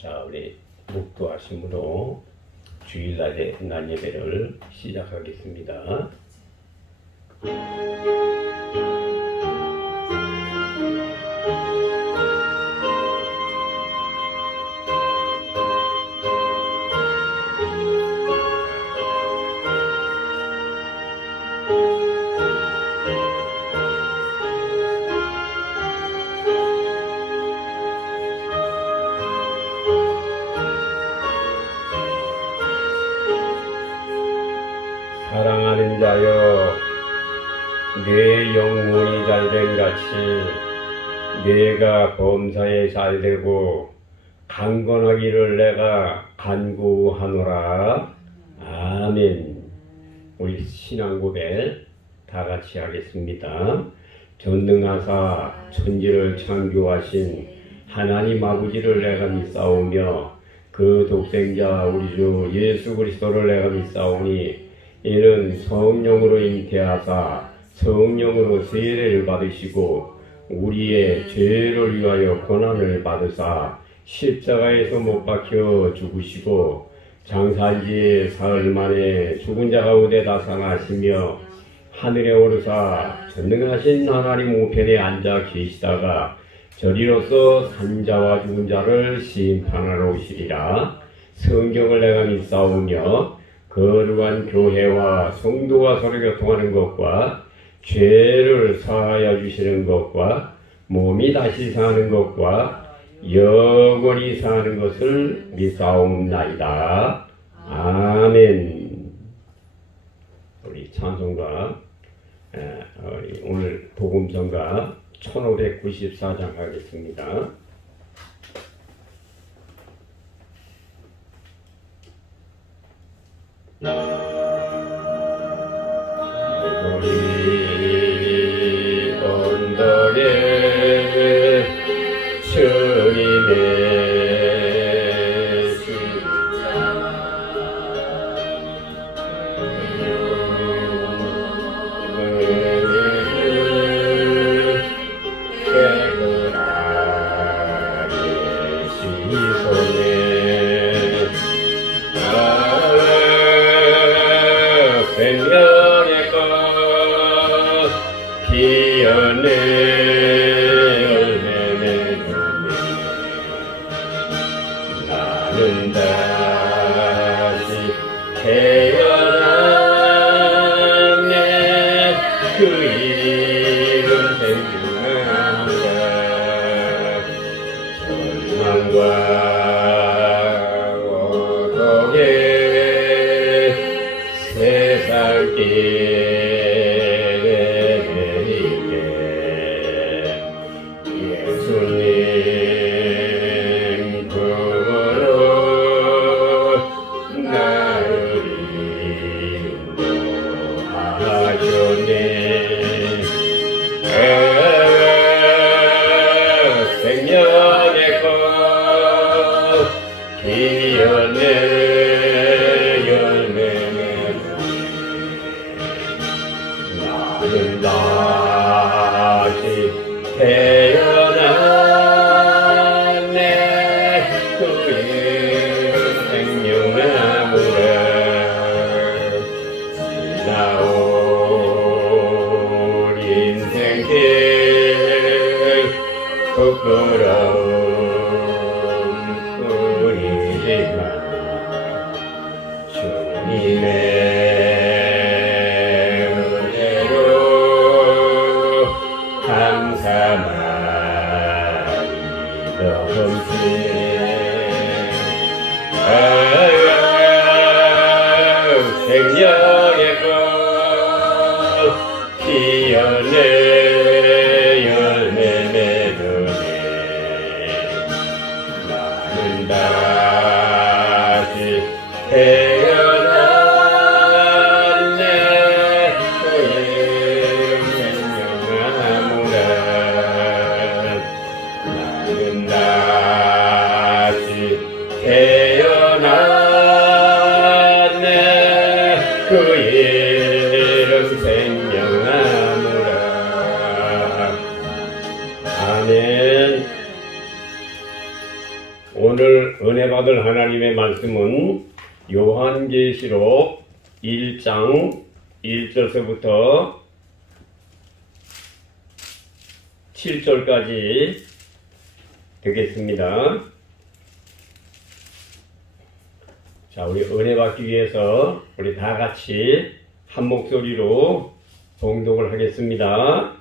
자, 우리 묵도하심으로 주일날의 낮 예배를 시작하겠습니다. 사랑하는 자여, 내 영혼이 잘된 같이 내가 범사에 잘되고 강건하기를 내가 간구하노라. 아멘. 우리 신앙 고백 다 같이 하겠습니다. 전능하사 천지를 창조하신 하나님 아버지를 내가 믿사오며 그 독생자 우리 주 예수 그리스도를 내가 믿사오니 이는 성령으로 잉태하사 성령으로 세례를 받으시고 우리의 죄를 위하여 고난을 받으사 십자가에서 못 박혀 죽으시고 장사한지 사흘 만에 죽은 자 가운데 나타나시며 하늘에 오르사 전능하신 하나님 우편에 앉아 계시다가 저리로서 산자와 죽은 자를 심판하러 오시리라. 성경을 내가 믿사오며 거룩한 교회와 성도와 서로 교통하는 것과 죄를 사하여 주시는 것과 몸이 다시 사는 것과 영원히 사는 것을 믿사옵나이다. 아멘. 우리 찬송가 우리 오늘 복음성가 1594장 하겠습니다. 우리 언덕에 주님의 생명의 꽃 피어내 열매 맺네. 나는 다시 태어났네. 그 이름 생명하노라. 절망과 고독에 세상길에 내리게 예수님 품으로 나를 인도하셨네. 생명의 꽃 피어내 나는 다시 태어났네. 그 생명나무라. 지나온 인생길 부끄러운 뿐이지만 주님의 감사만이 넘치네. 생명의 꽃 피어내 열매 맺으네. 나는 다시 태어났네. 나는 다시 태어났네. 그 이름 생명나무라. 아멘. 오늘 오늘 은혜 받을 하나님의 말씀은 요한계시록 1장 1절서부터 7절까지 되겠습니다. 자, 우리 은혜 받기 위해서 우리 다 같이 한 목소리로 봉독을 하겠습니다.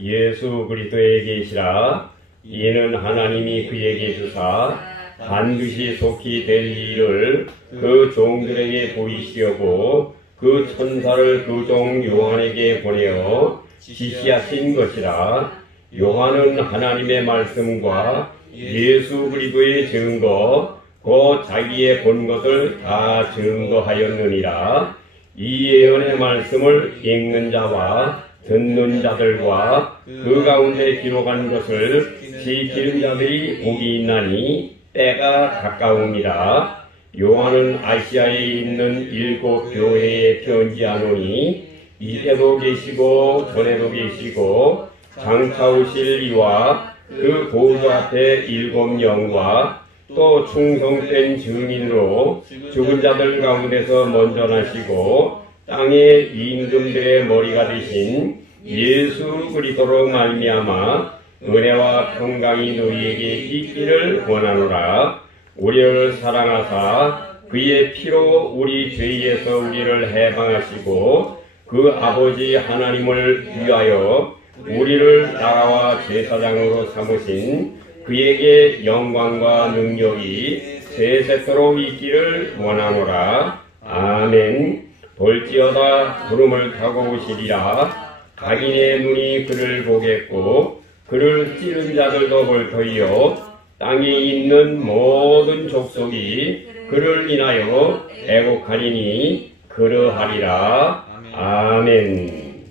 예수 그리스도에 계시라. 이는 하나님이 그에게 주사 반드시 속히 될 일을 그 종들에게 보이시려고 그 천사를 그 종 요한에게 보내어 지시하신 것이라. 요한은 하나님의 말씀과 예수 그리스도의 증거 곧 자기의 본 것을 다 증거하였느니라. 이 예언의 말씀을 읽는 자와 듣는 자들과 그 가운데 기록한 것을 지키는 자들이 복이 있나니 때가 가까움이라. 요한은 아시아에 있는 7 교회에 편지하노니 이때도 계시고 전에도 계시고 장차 오실 이와 그 보좌 앞에 7 영과 또 충성된 증인으로 죽은 자들 가운데서 먼저 나시고 땅의 임금들의 머리가 되신 예수 그리스도로 말미암아 은혜와 평강이 너희에게 있기를 원하노라. 우리를 사랑하사 그의 피로 우리 죄에서 우리를 해방하시고 그 아버지 하나님을 위하여 우리를 나라와 제사장으로 삼으신 그에게 영광과 능력이 세세토록 있기를 원하노라. 아멘. 볼지어다 구름을 타고 오시리라. 각인의 눈이 그를 보겠고 그를 찌른 자들도 볼 터이요 땅에 있는 모든 족속이 그를 인하여 애곡하리니 그러하리라. 아멘.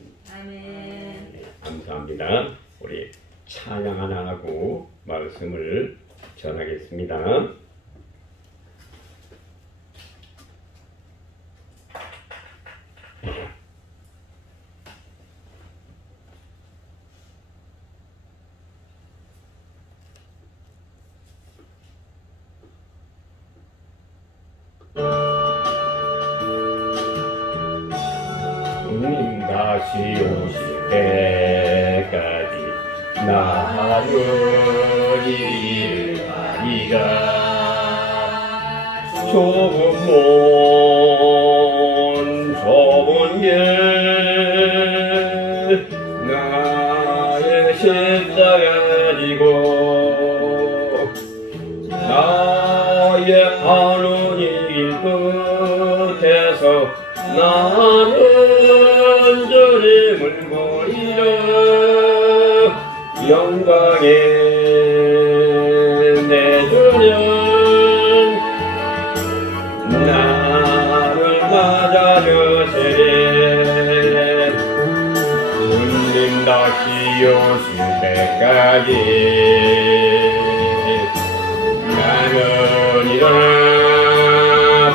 감사합니다. 우리 찬양 하나 하고 말씀을 전하겠습니다. 주님 다시 오실 때까지 나으리를 아리라. 좁은 길 나의 십자가 지고 나의 하루니 길 끝에서 나는 주님을 보리라. 영광에 내 주님 나를 맞아주시리. 주님 다시 오실 때까지 나는 일어나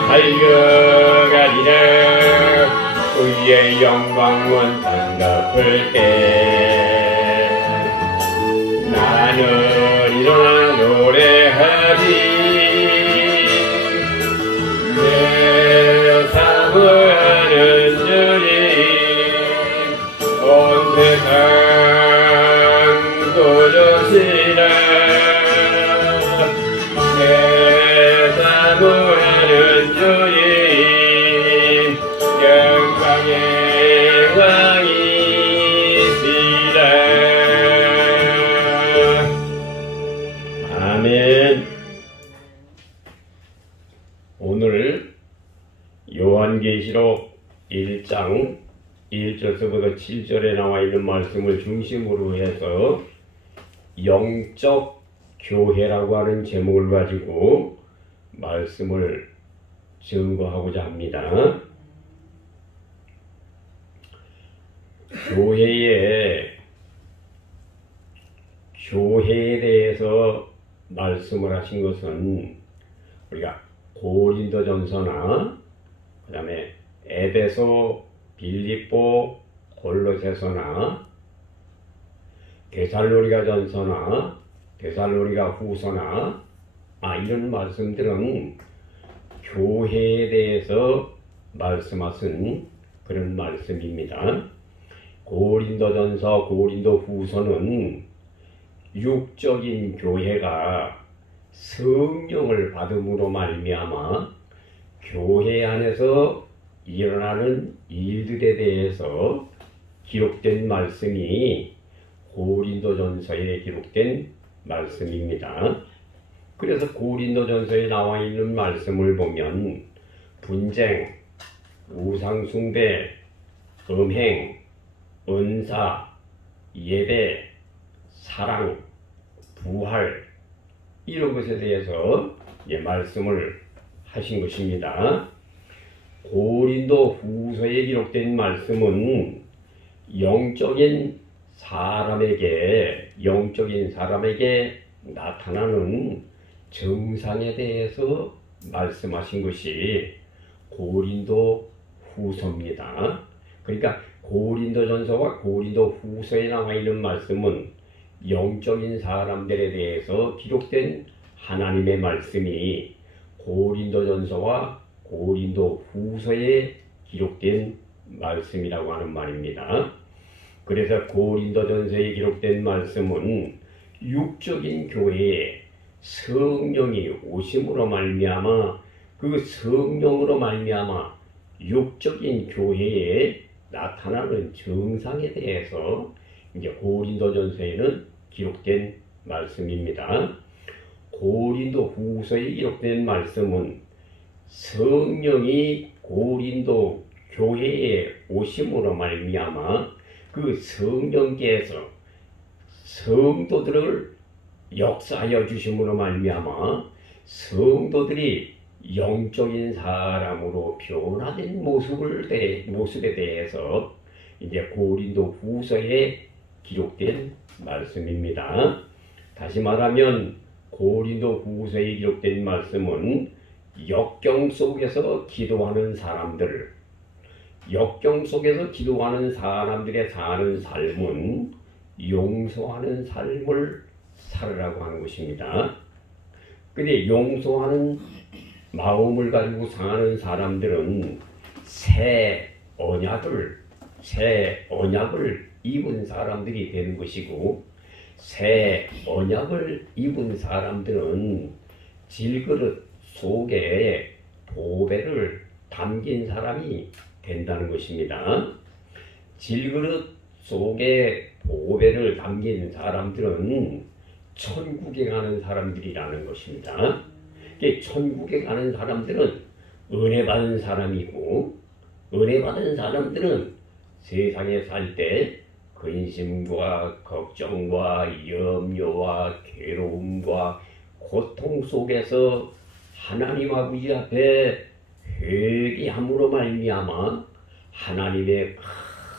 달려가리라. 그의 영광은 반갑을 때 나는 일어나 노래하리. 내 사모하는 주님 온 세상 도주시라. 내 사모하는 주님 영광의 왕이시라. 아멘. 오늘 요한계시록 1장 1절서부터 7절에 나와 있는 말씀을 중심으로 해서 영적 교회라고 하는 제목을 가지고 말씀을 증거하고자 합니다. 교회에 대해서 말씀을 하신 것은 우리가 고린도전서나 그 다음에 에베소, 빌립보, 골로새서나 데살로니가 전서나 데살로니가 후서나 이런 말씀들은 교회에 대해서 말씀하신 그런 말씀입니다. 고린도전서, 고린도후서는 육적인 교회가 성령을 받음으로 말미암아 교회 안에서 일어나는 일들에 대해서 기록된 말씀이 고린도전서에 기록된 말씀입니다. 그래서 고린도전서에 나와 있는 말씀을 보면 분쟁, 우상숭배, 음행, 은사, 예배, 사랑, 부활 이런 것에 대해서 말씀을 하신 것입니다. 고린도 후서에 기록된 말씀은 영적인 사람에게 나타나는 정상에 대해서 말씀하신 것이 고린도 후서입니다. 그러니까 고린도전서와 고린도 후서에 나와 있는 말씀은 영적인 사람들에 대해서 기록된 하나님의 말씀이 고린도전서와 고린도 후서에 기록된 말씀이라고 하는 말입니다. 그래서 고린도전서에 기록된 말씀은 육적인 교회에 성령이 오심으로 말미암아 그 성령으로 말미암아 육적인 교회에 나타나는 정상에 대해서 이제 고린도전서에는 기록된 말씀입니다. 고린도 후서에 기록된 말씀은 성령이 고린도 교회에 오심으로 말미암아 그 성령께서 성도들을 역사하여 주심으로 말미암아 성도들이 영적인 사람으로 변화된 모습에 대해서 이제 고린도 후서에 기록된 말씀입니다. 다시 말하면 고린도 후서에 기록된 말씀은 역경 속에서 기도하는 사람들의 사는 삶은 용서하는 삶을 살으라고 하는 것입니다. 근데 용서하는 마음을 가지고 사는 사람들은 새 언약을 입은 사람들이 되는 것이고, 새 언약을 입은 사람들은 질그릇 속에 보배를 담긴 사람이 된다는 것입니다. 질그릇 속에 보배를 담긴 사람들은 천국에 가는 사람들이라는 것입니다. 천국에 가는 사람들은 은혜 받은 사람이고, 은혜 받은 사람들은 세상에 살 때 근심과 걱정과 염려와 괴로움과 고통 속에서 하나님 아버지 앞에 회개함으로 말미암아 하나님의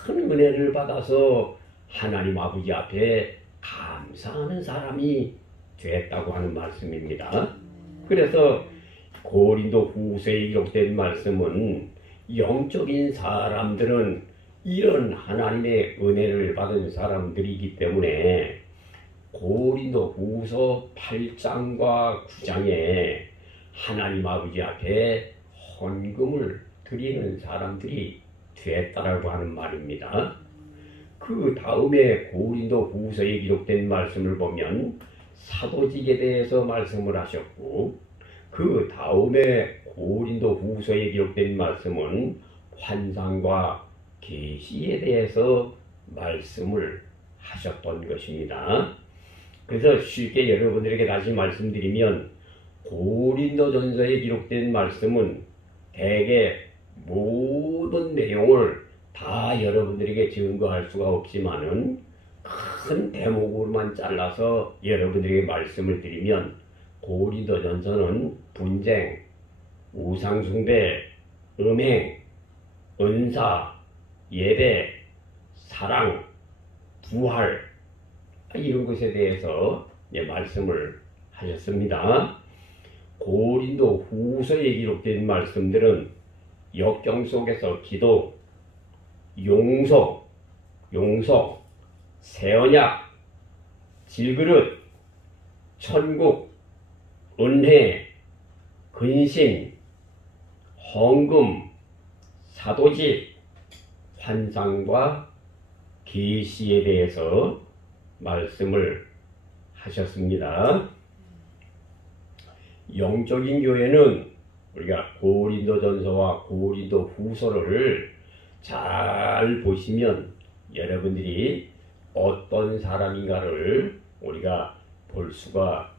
큰 은혜를 받아서 하나님 아버지 앞에 감사하는 사람이 됐다고 하는 말씀입니다. 그래서 고린도 후서에 기록된 말씀은 영적인 사람들은 이런 하나님의 은혜를 받은 사람들이기 때문에 고린도 후서 8장과 9장에 하나님 아버지 앞에 헌금을 드리는 사람들이 됐다라고 하는 말입니다. 그 다음에 고린도 후서에 기록된 말씀을 보면 사도직에 대해서 말씀을 하셨고, 그 다음에 고린도 후서에 기록된 말씀은 환상과 계시에 대해서 말씀을 하셨던 것입니다. 그래서 쉽게 여러분들에게 다시 말씀드리면 고린도전서에 기록된 말씀은 대개 모든 내용을 다 여러분들에게 증거할 수가 없지만은 큰 대목으로만 잘라서 여러분들에게 말씀을 드리면 고린도전서는 분쟁, 우상숭배, 음행, 은사, 예배, 사랑, 부활 이런 것에 대해서 말씀을 하셨습니다. 고린도 후서에 기록된 말씀들은 역경 속에서 기도, 용서, 새 언약, 질그릇, 천국, 은혜, 근신, 헌금, 사도직, 환상과 계시에 대해서 말씀을 하셨습니다. 영적인 교회는 우리가 고린도전서와 고린도후서를 잘 보시면 여러분들이 어떤 사람인가를 우리가 볼 수가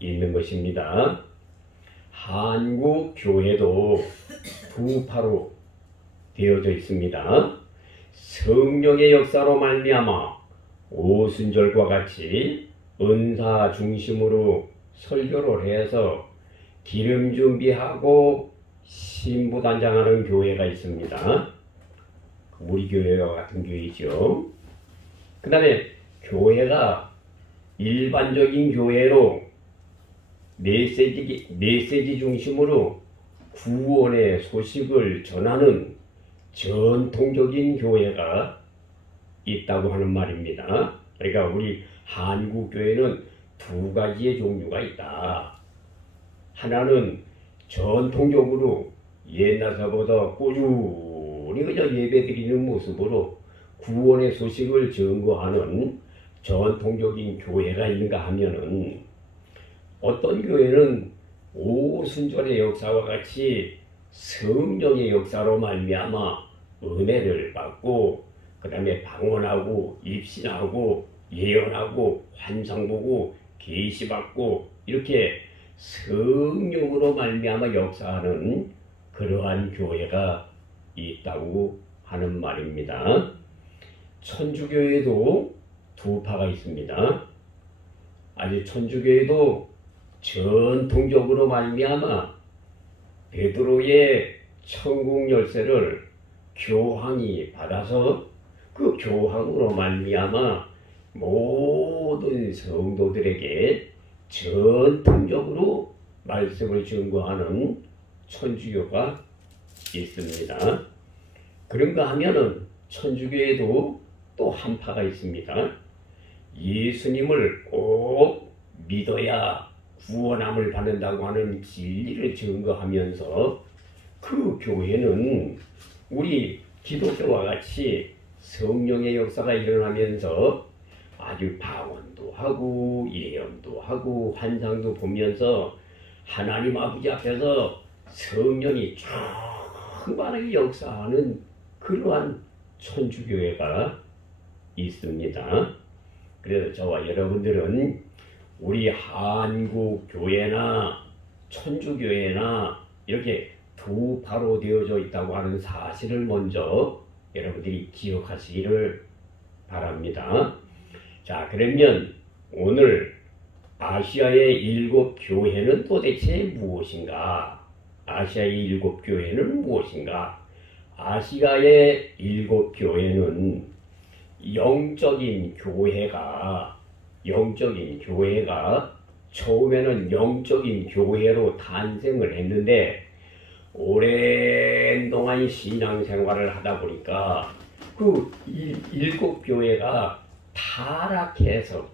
있는 것입니다. 한국 교회도 두 파로 되어져 있습니다. 성령의 역사로 말미암아 오순절과 같이 은사 중심으로 설교를 해서 기름 준비하고 신부 단장하는 교회가 있습니다. 우리 교회와 같은 교회죠. 그 다음에 교회가 일반적인 교회로 메시지 중심으로 구원의 소식을 전하는 전통적인 교회가 있다고 하는 말입니다. 그러니까 우리 한국 교회는 두 가지의 종류가 있다. 하나는 전통적으로 옛날서부터 꾸준히 그저 예배드리는 모습으로 구원의 소식을 전거하는 전통적인 교회가 있는가 하면은, 어떤 교회는 오순절의 역사와 같이 성령의 역사로 말미암아 은혜를 받고 그 다음에 방언하고 입신하고 예언하고 환상 보고 계시 받고 이렇게 성령으로 말미암아 역사하는 그러한 교회가 있다고 하는 말입니다. 천주교에도 두 파가 있습니다. 아주 천주교에도 전통적으로 말미암아 베드로의 천국 열쇠를 교황이 받아서 그 교황으로 말미암아 모든 성도들에게 전통적으로 말씀을 증거하는 천주교가 있습니다. 그런가 하면은 천주교에도 또 한 파가 있습니다. 예수님을 꼭 믿어야 구원함을 받는다고 하는 진리를 증거하면서 그 교회는 우리 기독교와 같이 성령의 역사가 일어나면서 아주 방언도 하고 예언도 하고 환상도 보면서 하나님 아버지 앞에서 성령이 충만하게 역사하는 그러한 천주교회가 있습니다. 그래서 저와 여러분들은 우리 한국 교회나 천주교회나 이렇게 두 파로 되어져 있다고 하는 사실을 먼저 여러분들이 기억하시기를 바랍니다. 자, 그러면 오늘 아시아의 7교회는 도대체 무엇인가? 아시아의 7교회는 무엇인가? 아시아의 7교회는 영적인 교회가 처음에는 영적인 교회로 탄생을 했는데 오랜 동안 신앙생활을 하다 보니까 그 7교회가 타락해서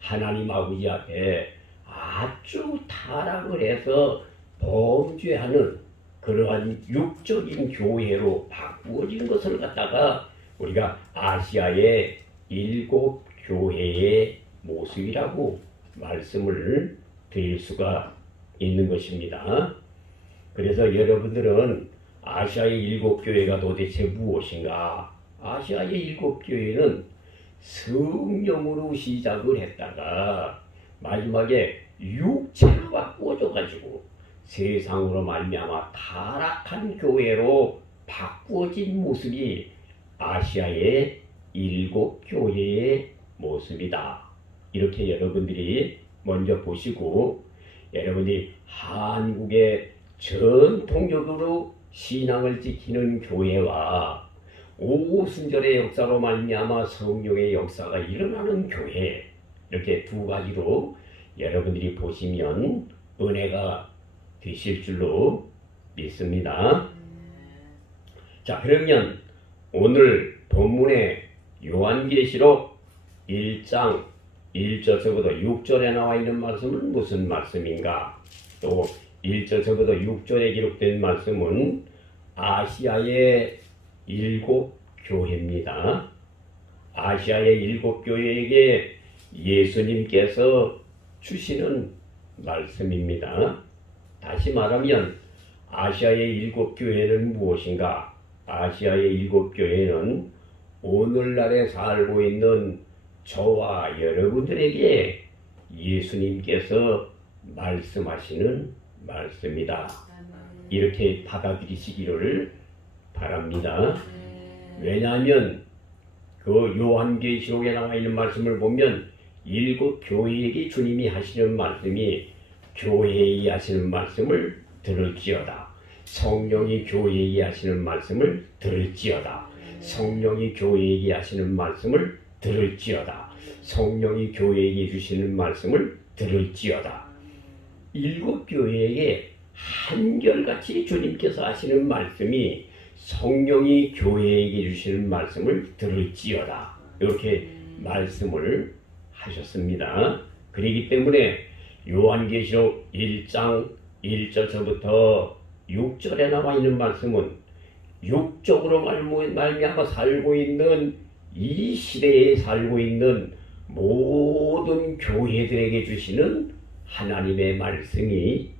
하나님 아버지 앞에 아주 타락을 해서 범죄하는 그러한 육적인 교회로 바꾸어진 것을 갖다가 우리가 아시아의 7교회의 모습이라고 말씀을 드릴 수가 있는 것입니다. 그래서 여러분들은 아시아의 7교회가 도대체 무엇인가? 아시아의 7교회는 성령으로 시작을 했다가 마지막에 육체로 바꾸어져가지고 세상으로 말미암아 타락한 교회로 바꾸어진 모습이 아시아의 7교회의 모습이다. 이렇게 여러분들이 먼저 보시고, 여러분이 한국의 전통적으로 신앙을 지키는 교회와 오순절의 역사로 말미암아 성령의 역사가 일어나는 교회, 이렇게 두 가지로 여러분들이 보시면 은혜가 되실 줄로 믿습니다. 자, 그러면 오늘 본문의 요한계시록 1장 1절서부터 6절에 나와 있는 말씀은 무슨 말씀인가? 또 1절서부터 6절에 기록된 말씀은 아시아의 7교회입니다. 아시아의 7교회에게 예수님께서 주시는 말씀입니다. 다시 말하면 아시아의 7교회는 무엇인가? 아시아의 7교회는 오늘날에 살고 있는 저와 여러분들에게 예수님께서 말씀하시는 말씀이다. 이렇게 받아들이시기를 바랍니다. 왜냐하면 그 요한계시록에 나와 있는 말씀을 보면 7교회에게 주님이 하시는 말씀이 교회에 하시는 말씀을 들을지어다. 성령이 교회에게 하시는 말씀을 들을지어다. 성령이 교회에게 하시는 말씀을 들을지어다. 성령이 교회에게 주시는 말씀을 들을지어다. 7교회에게 한결같이 주님께서 하시는 말씀이 성령이 교회에게 주시는 말씀을 들을지어다. 이렇게 말씀을 하셨습니다. 그렇기 때문에 요한계시록 1장 1절서부터 6절에 나와 있는 말씀은 육적으로 말미암아 살고 있는 이 시대에 살고 있는 모든 교회들에게 주시는 하나님의 말씀이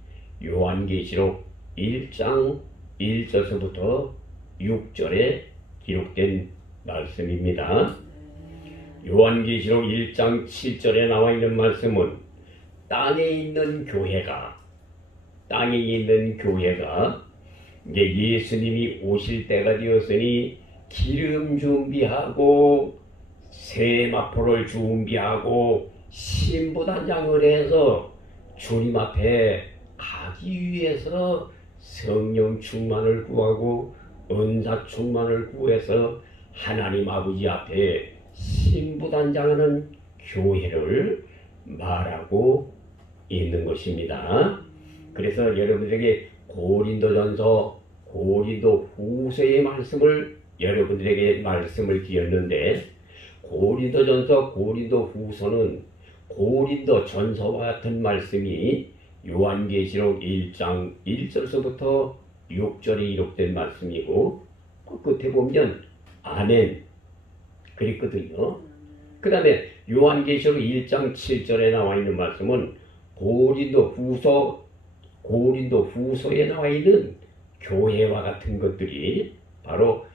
요한계시록 1장 1절서부터 6절에 기록된 말씀입니다. 요한계시록 1장 7절에 나와 있는 말씀은 땅에 있는 교회가 이제 예수님이 오실 때가 되었으니 기름 준비하고 세마포를 준비하고 신부단장을 해서 주님 앞에 가기 위해서 성령 충만을 구하고 은사 충만을 구해서 하나님 아버지 앞에 신부단장하는 교회를 말하고 있는 것입니다. 그래서 여러분들에게 고린도전서, 고린도후서의 말씀을 여러분들에게 말씀을 드렸는데 고린도전서, 고린도후서는 고린도전서와 같은 말씀이 요한계시록 1장 1절서부터 6절에 기록된 말씀이고 그 끝에 보면 아멘 그랬거든요. 그 다음에 요한계시록 1장 7절에 나와 있는 말씀은 고린도후서에 나와 있는 교회와 같은 것들이 바로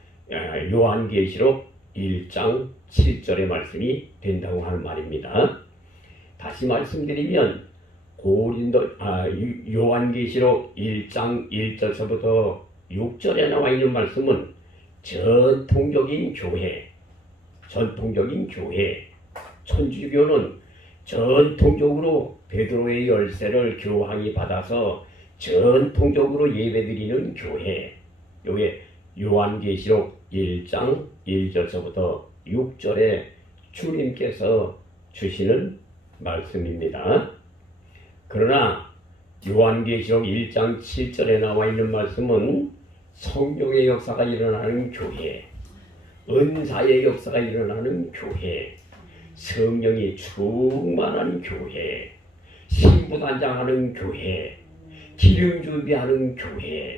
요한계시록 1장 7절의 말씀이 된다고 하는 말입니다. 다시 말씀드리면 요한계시록 1장 1절서부터 6절에 나와 있는 말씀은 전통적인 교회, 천주교는 전통적으로 베드로의 열쇠를 교황이 받아서 전통적으로 예배드리는 교회, 요게 요한계시록 1장 1절서부터 6절에 주님께서 주시는 말씀입니다. 그러나 요한계시록 1장 7절에 나와 있는 말씀은 성령의 역사가 일어나는 교회, 은사의 역사가 일어나는 교회, 성령이 충만한 교회, 신부단장하는 교회, 기름 준비하는 교회,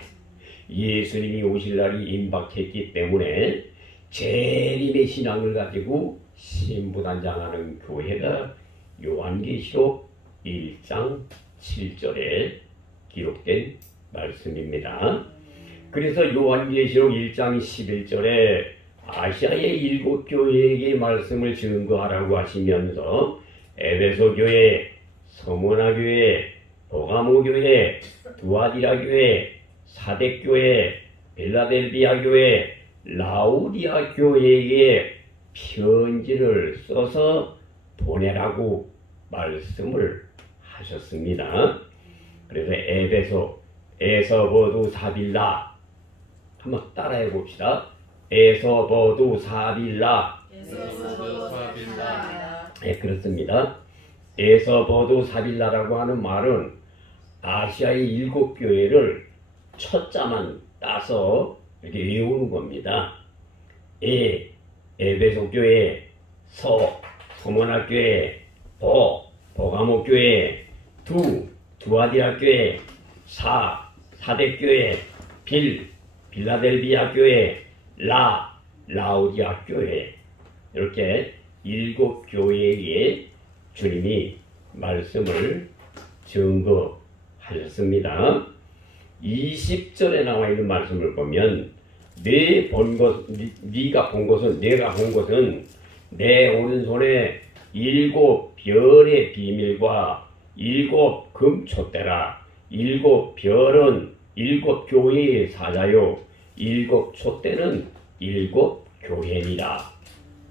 예수님이 오실 날이 임박했기 때문에 재림의 신앙을 가지고 신부단장하는 교회가 요한계시록 1장 7절에 기록된 말씀입니다. 그래서 요한계시록 1장 11절에 아시아의 7교회에게 말씀을 증거하라고 하시면서 에베소 교회, 서머나 교회, 보가모 교회, 두아디라 교회, 사뎃 교회, 빌라델비아 교회, 라우디아 교회에게 편지를 써서 보내라고 말씀을 하셨습니다. 그래서 에서버두 사빌라 한번 따라해 봅시다. 에서버두 사빌라. 네, 그렇습니다. 에서버두 사빌라라고 하는 말은 아시아의 7교회를 첫자만 따서 이렇게 외우는 겁니다. 에베소 교회, 서머나 교회, 보가모교회, 두아디라 교회, 사대교회, 빌라델비아 교회, 라우디아 교회, 이렇게 7교회에 주님이 말씀을 증거하셨습니다. 20절에 나와 있는 말씀을 보면 네가 본 것은 내 오른손에 7별의 비밀과 7금촛대라. 7별은 7교회의 사자요, 7촛대는 7교회니라.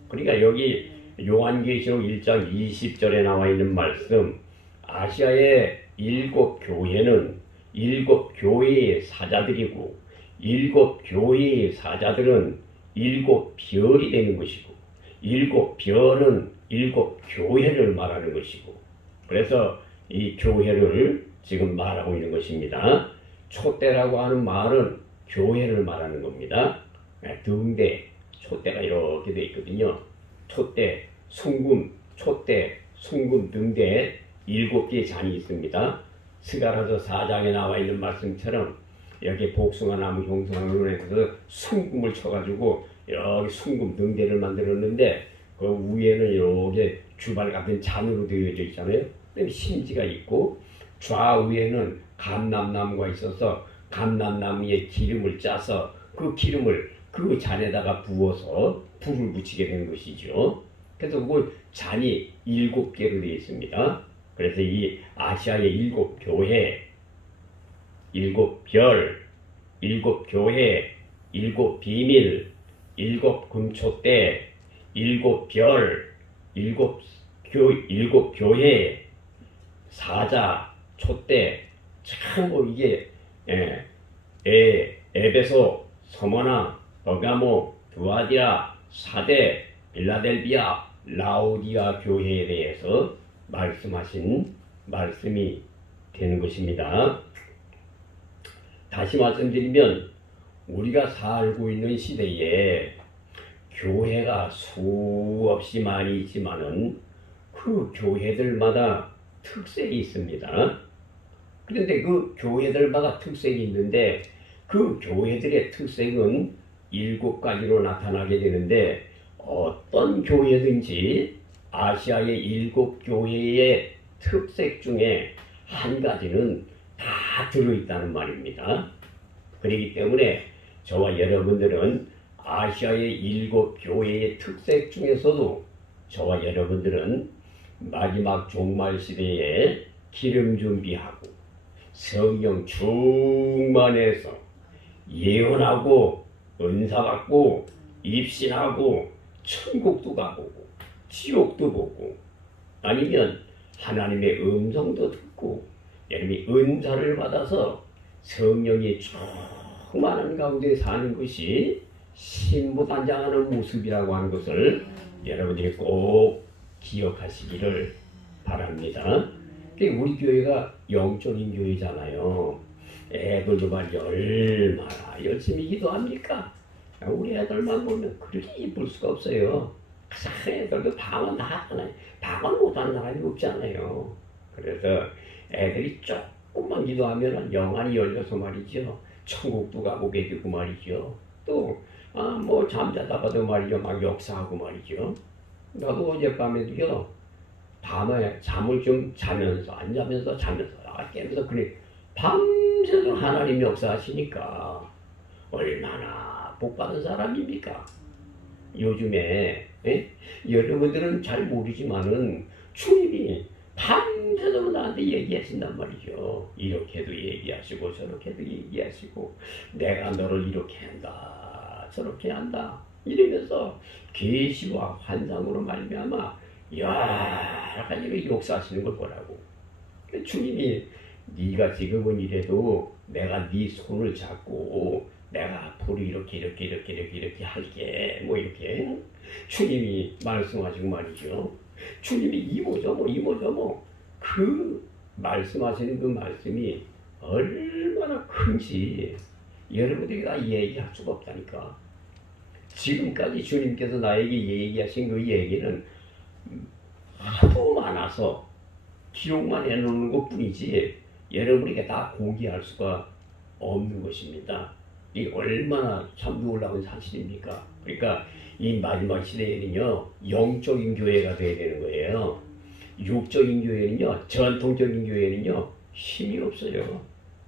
그러니까 여기 요한계시록 1장 20절에 나와 있는 말씀, 아시아의 7교회는 7교회의 사자들이고, 7교회의 사자들은 7별이 되는 것이고, 7별은 7교회를 말하는 것이고, 그래서 이 교회를 지금 말하고 있는 것입니다. 촛대라고 하는 말은 교회를 말하는 겁니다. 등대, 촛대가 이렇게 되어 있거든요. 촛대, 숭금, 등대 7개의 잔이 있습니다. 스가랴서 4장에 나와 있는 말씀처럼 여기 복숭아 나무 형상으로 해서 숭금을 쳐가지고 여기 숭금 등대를 만들었는데, 그 위에는 이렇게 주발 같은 잔으로 되어져 있잖아요. 그다음에 심지가 있고, 좌우에는 감람나무가 있어서 감람나무에 기름을 짜서 그 기름을 그 잔에다가 부어서 불을 붙이게 되는 것이죠. 그래서 그 잔이 7개로 되어 있습니다. 그래서 이 아시아의 7교회, 7별, 7교회, 7비밀, 7금촛대, 7별, 7교회, 사자, 촛대, 참 이게 에베소, 서머나, 버가모, 두아디라, 사대, 빌라델비아, 라우디아 교회에 대해서 말씀하신 말씀이 되는 것입니다. 다시 말씀드리면 우리가 살고 있는 시대에 교회가 수없이 많이 있지만은 그 교회들마다 특색이 있습니다. 그런데 그 교회들마다 특색이 있는데 그 교회들의 특색은 7가지로 나타나게 되는데, 어떤 교회든지 아시아의 7교회의 특색 중에 한 가지는 다 들어있다는 말입니다. 그렇기 때문에 저와 여러분들은 아시아의 7교회의 특색 중에서도 저와 여러분들은 마지막 종말 시대에 기름 준비하고 성령 충만해서 예언하고 은사받고 입신하고 천국도 가보고 지옥도 보고, 아니면 하나님의 음성도 듣고 여러분이 은사를 받아서 성령이 충만한 가운데 사는 것이 신부단장하는 모습이라고 하는 것을 여러분들이 꼭 기억하시기를 바랍니다. 우리 교회가 영적인 교회잖아요. 애들도 말이야 얼마나 열심히 기도합니까? 우리 애들만 보면 그렇게 이쁠 수가 없어요. 그 애들도 방언 다 하잖아요. 방언 못하는 사람이 없잖아요. 그래서 애들이 조금만 기도하면 영안이 열려서 말이죠. 천국도 가보게 되고 말이죠. 또 뭐 잠자다가도 말이죠. 막 역사하고 말이죠. 나도 어젯밤에도요. 밤에 잠을 좀 자면서 안 자면서 깨면서 그래 밤새도 하나님 역사하시니까 얼마나 복받은 사람입니까? 요즘에 여러분들은 잘 모르지만은 주님이 밤새도록 나한테 얘기하신단 말이죠. 이렇게도 얘기하시고 저렇게도 얘기하시고 내가 너를 이렇게 한다 저렇게 한다 이러면서 계시와 환상으로 말미암아 여러 가지로 역사하시는 걸 보라고. 주님이 네가 지금은 이래도 내가 네 손을 잡고 내가 앞으로 이렇게 할게 뭐 이렇게 주님이 말씀하시고 말이죠. 주님이 이모저모 그 말씀하시는 그 말씀이 얼마나 큰지 여러분들이 다 얘기할 수가 없다니까. 지금까지 주님께서 나에게 얘기하신 그 얘기는 하도 많아. 나서 기록만 해놓는 것 뿐이지 여러분에게 다 공개할 수가 없는 것입니다. 이 얼마나 참 놀라운 사실입니까? 그러니까 이 마지막 시대에는요, 영적인 교회가 돼야 되는 거예요. 육적인 교회는요, 전통적인 교회는요, 힘이 없어요.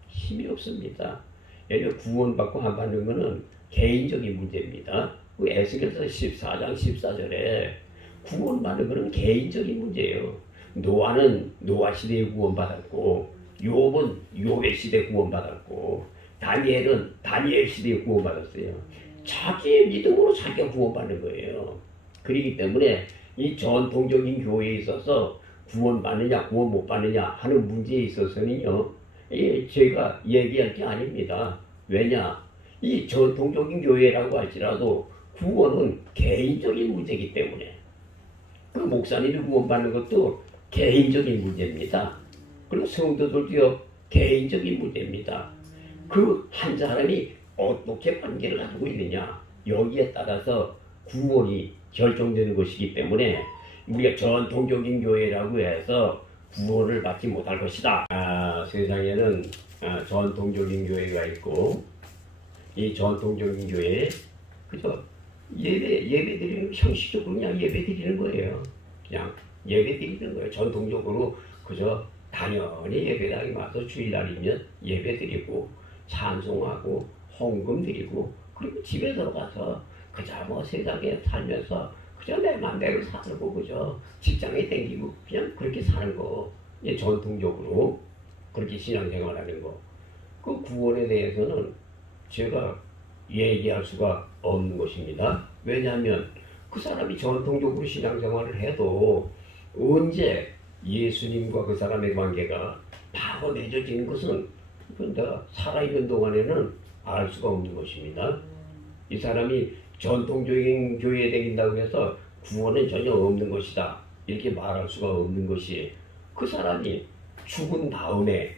힘이 없습니다. 예를 구원받고 안 받는 것은 개인적인 문제입니다. 그 에스겔서 14장 14절에 구원받는 것은 개인적인 문제예요. 노아는 노아 시대에 구원받았고, 욥은 욥의 시대에 구원받았고, 다니엘은 다니엘 시대에 구원받았어요. 자기의 믿음으로 자기가 구원받는 거예요. 그렇기 때문에 이 전통적인 교회에 있어서 구원받느냐 구원 못 받느냐 하는 문제에 있어서는요, 제가 얘기할 게 아닙니다. 왜냐? 이 전통적인 교회라고 할지라도 구원은 개인적인 문제이기 때문에, 그 목사님이 구원받는 것도 개인적인 문제입니다. 그리고 성도들도요, 개인적인 문제입니다. 그 한 사람이 어떻게 관계를 가지고 있느냐, 여기에 따라서 구원이 결정되는 것이기 때문에 우리가 전통적인 교회라고 해서 구원을 받지 못할 것이다. 세상에는 전통적인 교회가 있고, 이 전통적인 교회에 그저 예배 드리는, 형식적으로 그냥 예배 드리는 거예요. 그냥 예배 드리는 거예요. 전통적으로 그저 당연히 예배당에 와서 주일날이면 예배 드리고 찬송하고 헌금 드리고, 그리고 집에 들어가서 그저 뭐 세상에 살면서 그저 내 맘대로 살고 그저 직장에 댕기고 그냥 그렇게 사는 거. 전통적으로 그렇게 신앙생활하는 거. 그 구원에 대해서는 제가 얘기할 수가 없는 것입니다. 왜냐하면 그 사람이 전통적으로 신앙생활을 해도 언제 예수님과 그 사람의 관계가 바로 맺어지는 것은 내가 살아있는 동안에는 알 수가 없는 것입니다. 이 사람이 전통적인 교회에 다닌다고 해서 구원은 전혀 없는 것이다, 이렇게 말할 수가 없는 것이, 그 사람이 죽은 다음에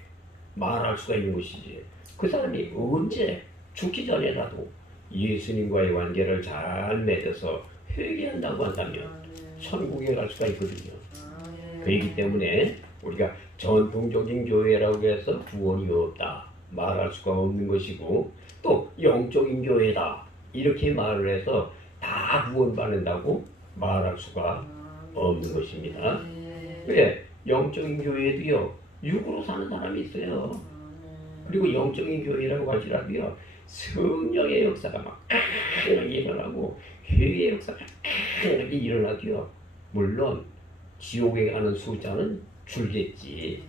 말할 수가 있는 것이지, 그 사람이 언제 죽기 전에라도 예수님과의 관계를 잘 맺어서 회개한다고 한다면 천국에 갈 수가 있거든요. 그렇기 때문에 우리가 전통적인 교회라고 해서 구원이 없다 말할 수가 없는 것이고, 또 영적인 교회다 이렇게 말을 해서 다 구원받는다고 말할 수가 없는 것입니다. 왜? 영적인 교회도요, 육으로 사는 사람이 있어요. 그리고 영적인 교회라고 할지라도요, 성령의 역사가 막 일어나고 회개의 역사가 일어나도요, 물론 지옥에 가는 숫자는 줄겠지.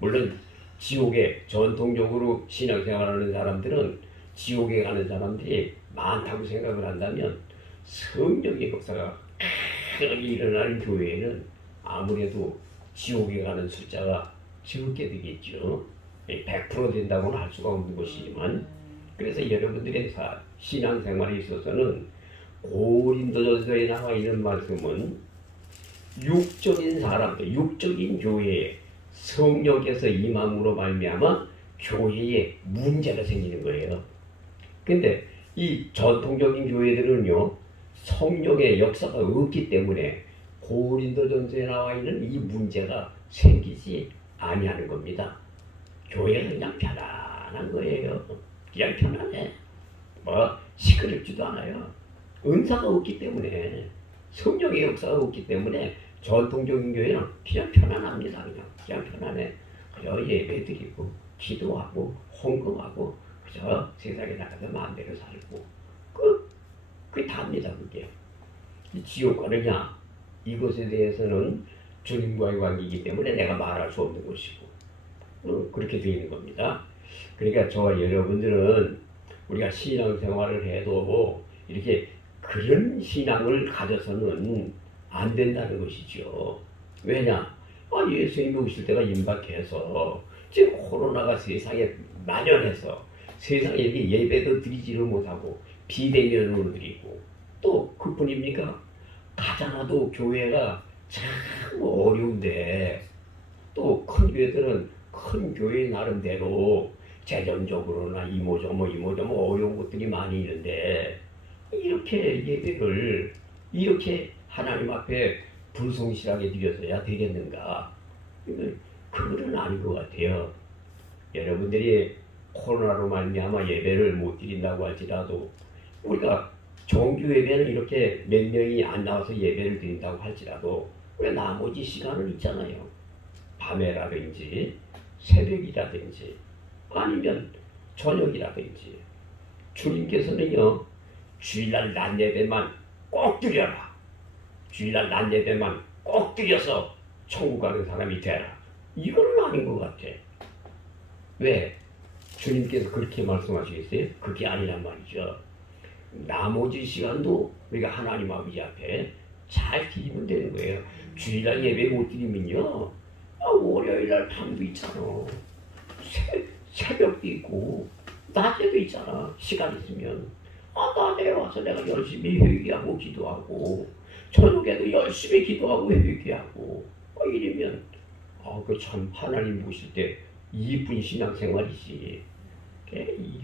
물론 지옥에, 전통적으로 신앙생활하는 사람들은 지옥에 가는 사람들이 많다고 생각을 한다면, 성령의 역사가 일어나는 교회에는 아무래도 지옥에 가는 숫자가 적게 되겠죠. 100% 된다고는 할 수가 없는 것이지만, 그래서 여러분들의 신앙생활에 있어서는 고린도전서에 나와 있는 말씀은 육적인 사람들, 육적인 교회에 성령께서 임함으로 말미암아 교회에 문제가 생기는 거예요. 근데 이 전통적인 교회들은요, 성령의 역사가 없기 때문에 고린도전서에 나와 있는 이 문제가 생기지 아니하는 겁니다. 교회는 그냥 편안한 거예요. 그냥 편안해. 뭐 시끄럽지도 않아요. 은사가 없기 때문에, 성령의 역사가 없기 때문에 전통적인 교회는 그냥 편안합니다. 그냥 편안해. 그저 예배드리고 기도하고 헌금하고 그저 세상에 나가서 마음대로 살고, 그게 답니다. 그게 지옥 가느냐 이것에 대해서는 주님과의 관계이기 때문에 내가 말할 수 없는 것이고, 그렇게 되는 겁니다. 그러니까 저와 여러분들은 우리가 신앙생활을 해도 이렇게 그런 신앙을 가져서는 안 된다는 것이죠. 왜냐? 예수님이 오실 때가 임박해서 지금 코로나가 세상에 만연해서 세상에 이렇게 예배도 드리지를 못하고 비대면으로 드리고, 또 그뿐입니까? 가잖아도 교회가 참 어려운데, 또 큰 교회들은 큰 교회 나름대로 재정적으로나 이모저모 어려운 것들이 많이 있는데, 이렇게 예배를 이렇게 하나님 앞에 불성실하게 드렸어야 되겠는가? 그건 아닌 것 같아요. 여러분들이 코로나로 말미암아 예배를 못 드린다고 할지라도 우리가 정규 예배는 이렇게 몇 명이 안 나와서 예배를 드린다고 할지라도 우리 나머지 시간은 있잖아요. 밤에라든지 새벽이라든지 아니면 저녁이라든지 주님께서는요 주일날 낮 예배만 꼭 드려라. 주일날 낮 예배만 꼭 드려서 천국 가는 사람이 되라. 이거는 아닌 것 같아. 왜? 주님께서 그렇게 말씀하시겠어요? 그게 아니란 말이죠. 나머지 시간도 우리가 하나님 아버지 앞에 잘 드리면 되는 거예요. 주일날 예배 못 드리면요 월요일날 밤도 있잖아. 새벽도 있고 낮에도 있잖아. 시간 있으면 낮에 와서 내가 열심히 회개하고 기도하고 저녁에도 열심히 기도하고 회개하고 이러면 그 참 하나님 보실 때 이쁜 신앙생활이지.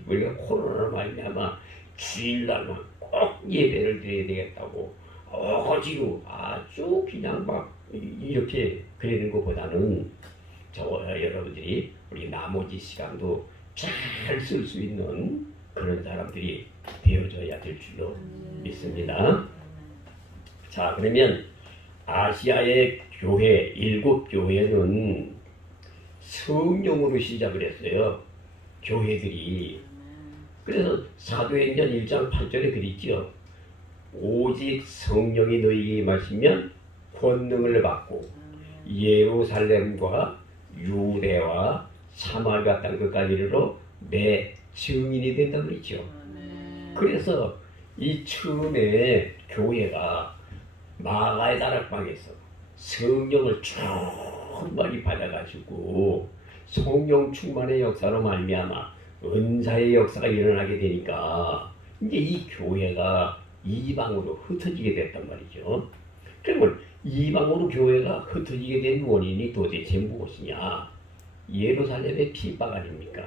우리가 코로나로 말미암아 주일날만 꼭 예배를 드려야 되겠다고 어지로 아주 그냥 막 이렇게 그러는 것보다는 여러분들이 우리 나머지 시간도 잘 쓸 수 있는 그런 사람들이 되어져야 될 줄로 믿습니다. 자, 그러면 아시아의 교회, 7교회는 성령으로 시작을 했어요. 교회들이. 그래서 사도행전 1장 8절에 그랬죠. 오직 성령이 너희에게 임하시면 권능을 받고 예루살렘과 유대와 사마리아 땅 끝까지 이르러 내 증인이 된다고 그랬죠. 그래서 이 처음에 교회가 마가의 다락방에서 성령을 충만히 받아가지고 성령 충만의 역사로 말미암아 은사의 역사가 일어나게 되니까 이제 이 교회가 이방으로 흩어지게 됐단 말이죠. 그러면 이방으로 교회가 흩어지게 된 원인이 도대체 무엇이냐? 예루살렘의 핍박 아닙니까?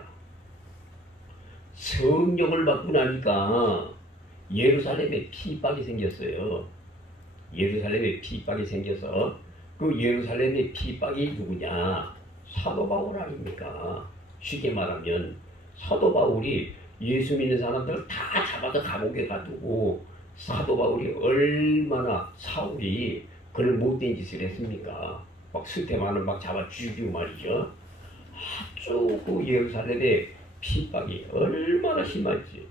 성령을 받고 나니까 예루살렘에 핍박이 생겼어요. 예루살렘에 핍박이 생겨서 그 예루살렘의 핍박이 누구냐? 사도 바울 아닙니까? 쉽게 말하면 사도 바울이 예수 믿는 사람들 다 잡아서 감옥에 가두고 사도 바울이 얼마나 사울이 그걸 못된 짓을 했습니까? 막 스테반을 막 잡아 죽이고 말이죠. 아주 그 예루살렘의 핍박이 얼마나 심한지.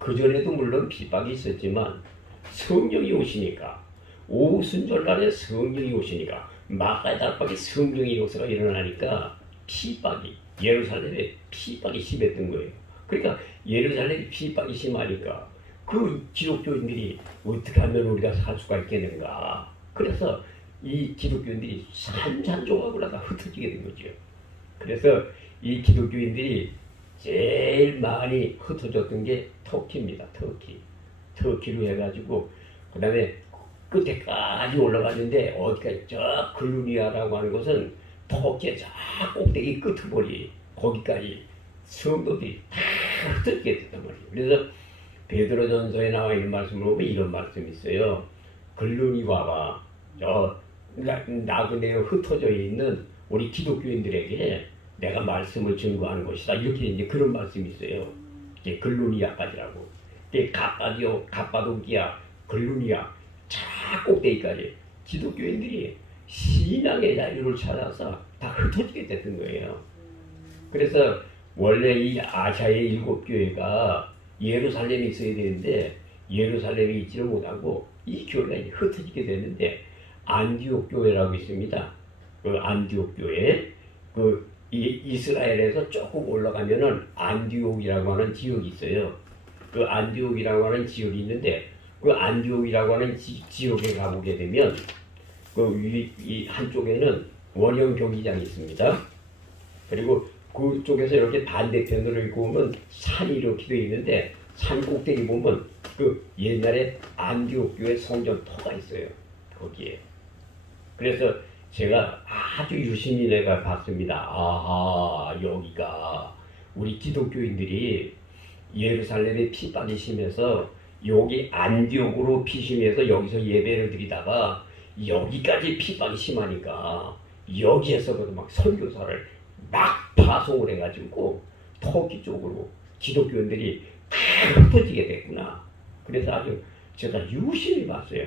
그전에도 물론 핍박이 있었지만 성령이 오시니까 오순절날에 성령이 오시니까 마가의 다락방에 성령의 역사가 일어나니까 핍박이 예루살렘에 핍박이 심했던 거예요. 그러니까 예루살렘에 핍박이 심하니까 그 기독교인들이 어떻게 하면 우리가 살 수가 있겠는가. 그래서 이 기독교인들이 산산조각으로 다 흩어지게 된 거죠. 그래서 이 기독교인들이 제일 많이 흩어졌던 게 터키입니다. 터키로 해가지고 그 다음에 끝에까지 올라갔는데 어디까지 저 글루니아라고 하는 곳은 터키의 저 꼭대기 끄트머리 거기까지 성도들이 다 흩어지게 됐단 말이에요. 그래서 베드로전서에 나와 있는 말씀을 보면 이런 말씀이 있어요. 글루니아가 저 나그네에 흩어져 있는 우리 기독교인들에게 내가 말씀을 증거하는 것이다. 이렇게 이제 그런 말씀이 있어요. 이제 글루니아까지라고. 갑바도기아, 글루니아, 저 꼭대기까지 기독교인들이 신앙의 자유를 찾아서 다 흩어지게 됐던 거예요. 그래서 원래 이 아시아의 7교회가 예루살렘에 있어야 되는데 예루살렘에 있지를 못하고 이 교회가 이제 흩어지게 됐는데 안디옥 교회라고 있습니다. 그 안디옥 교회, 그 이스라엘에서 조금 올라가면은 안디옥이라고 하는 지역이 있어요. 그 안디옥이라고 하는 지역이 있는데 그 안디옥이라고 하는 지역에 가보게 되면 이 한쪽에는 원형 경기장이 있습니다. 그리고 그쪽에서 이렇게 반대편으로 이렇게 보면 산이 이렇게 되어 있는데 산 꼭대기 보면 그 옛날에 안디옥 교회 성전터가 있어요. 거기에. 그래서 제가 아주 유심히 내가 봤습니다. 아하, 여기가 우리 기독교인들이 예루살렘에 핍박이 심해서 여기 안디옥으로 피심해서 여기서 예배를 드리다가 여기까지 핍박이 심하니까 여기에서부터 막 선교사를 막 파송을 해가지고 터키 쪽으로 기독교인들이 흩어지게 됐구나. 그래서 아주 제가 유심히 봤어요.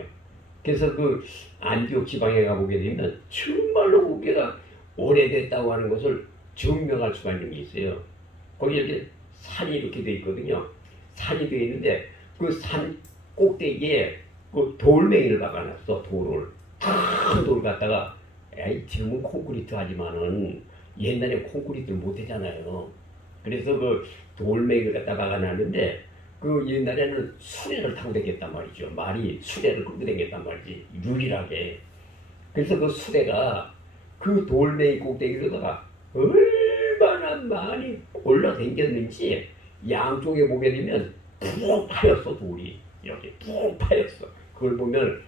그래서 그 안디옥 지방에 가보게 되면 정말로 거기가 오래됐다고 하는 것을 증명할 수가 있는 게 있어요. 거기 이렇게 산이 이렇게 돼 있거든요. 산이 돼 있는데 그 산 꼭대기에 그 돌멩이를 박아놨어. 돌을 큰 돌 갖다가 지금은 콘크리트 하지만은 옛날에 콘크리트를 못 했잖아요. 그래서 그 돌멩이를 갖다 박아놨는데 그 옛날에는 수레를 타고 다녔단 말이죠. 말이 수레를 끌고 다녔단 말이지. 유일하게. 그래서 그 수레가 그 돌멩이 꼭대기로다가 얼마나 많이 올라다녔는지 양쪽에 보게 되면 푹 파였어. 돌이 이렇게 푹 파였어. 그걸 보면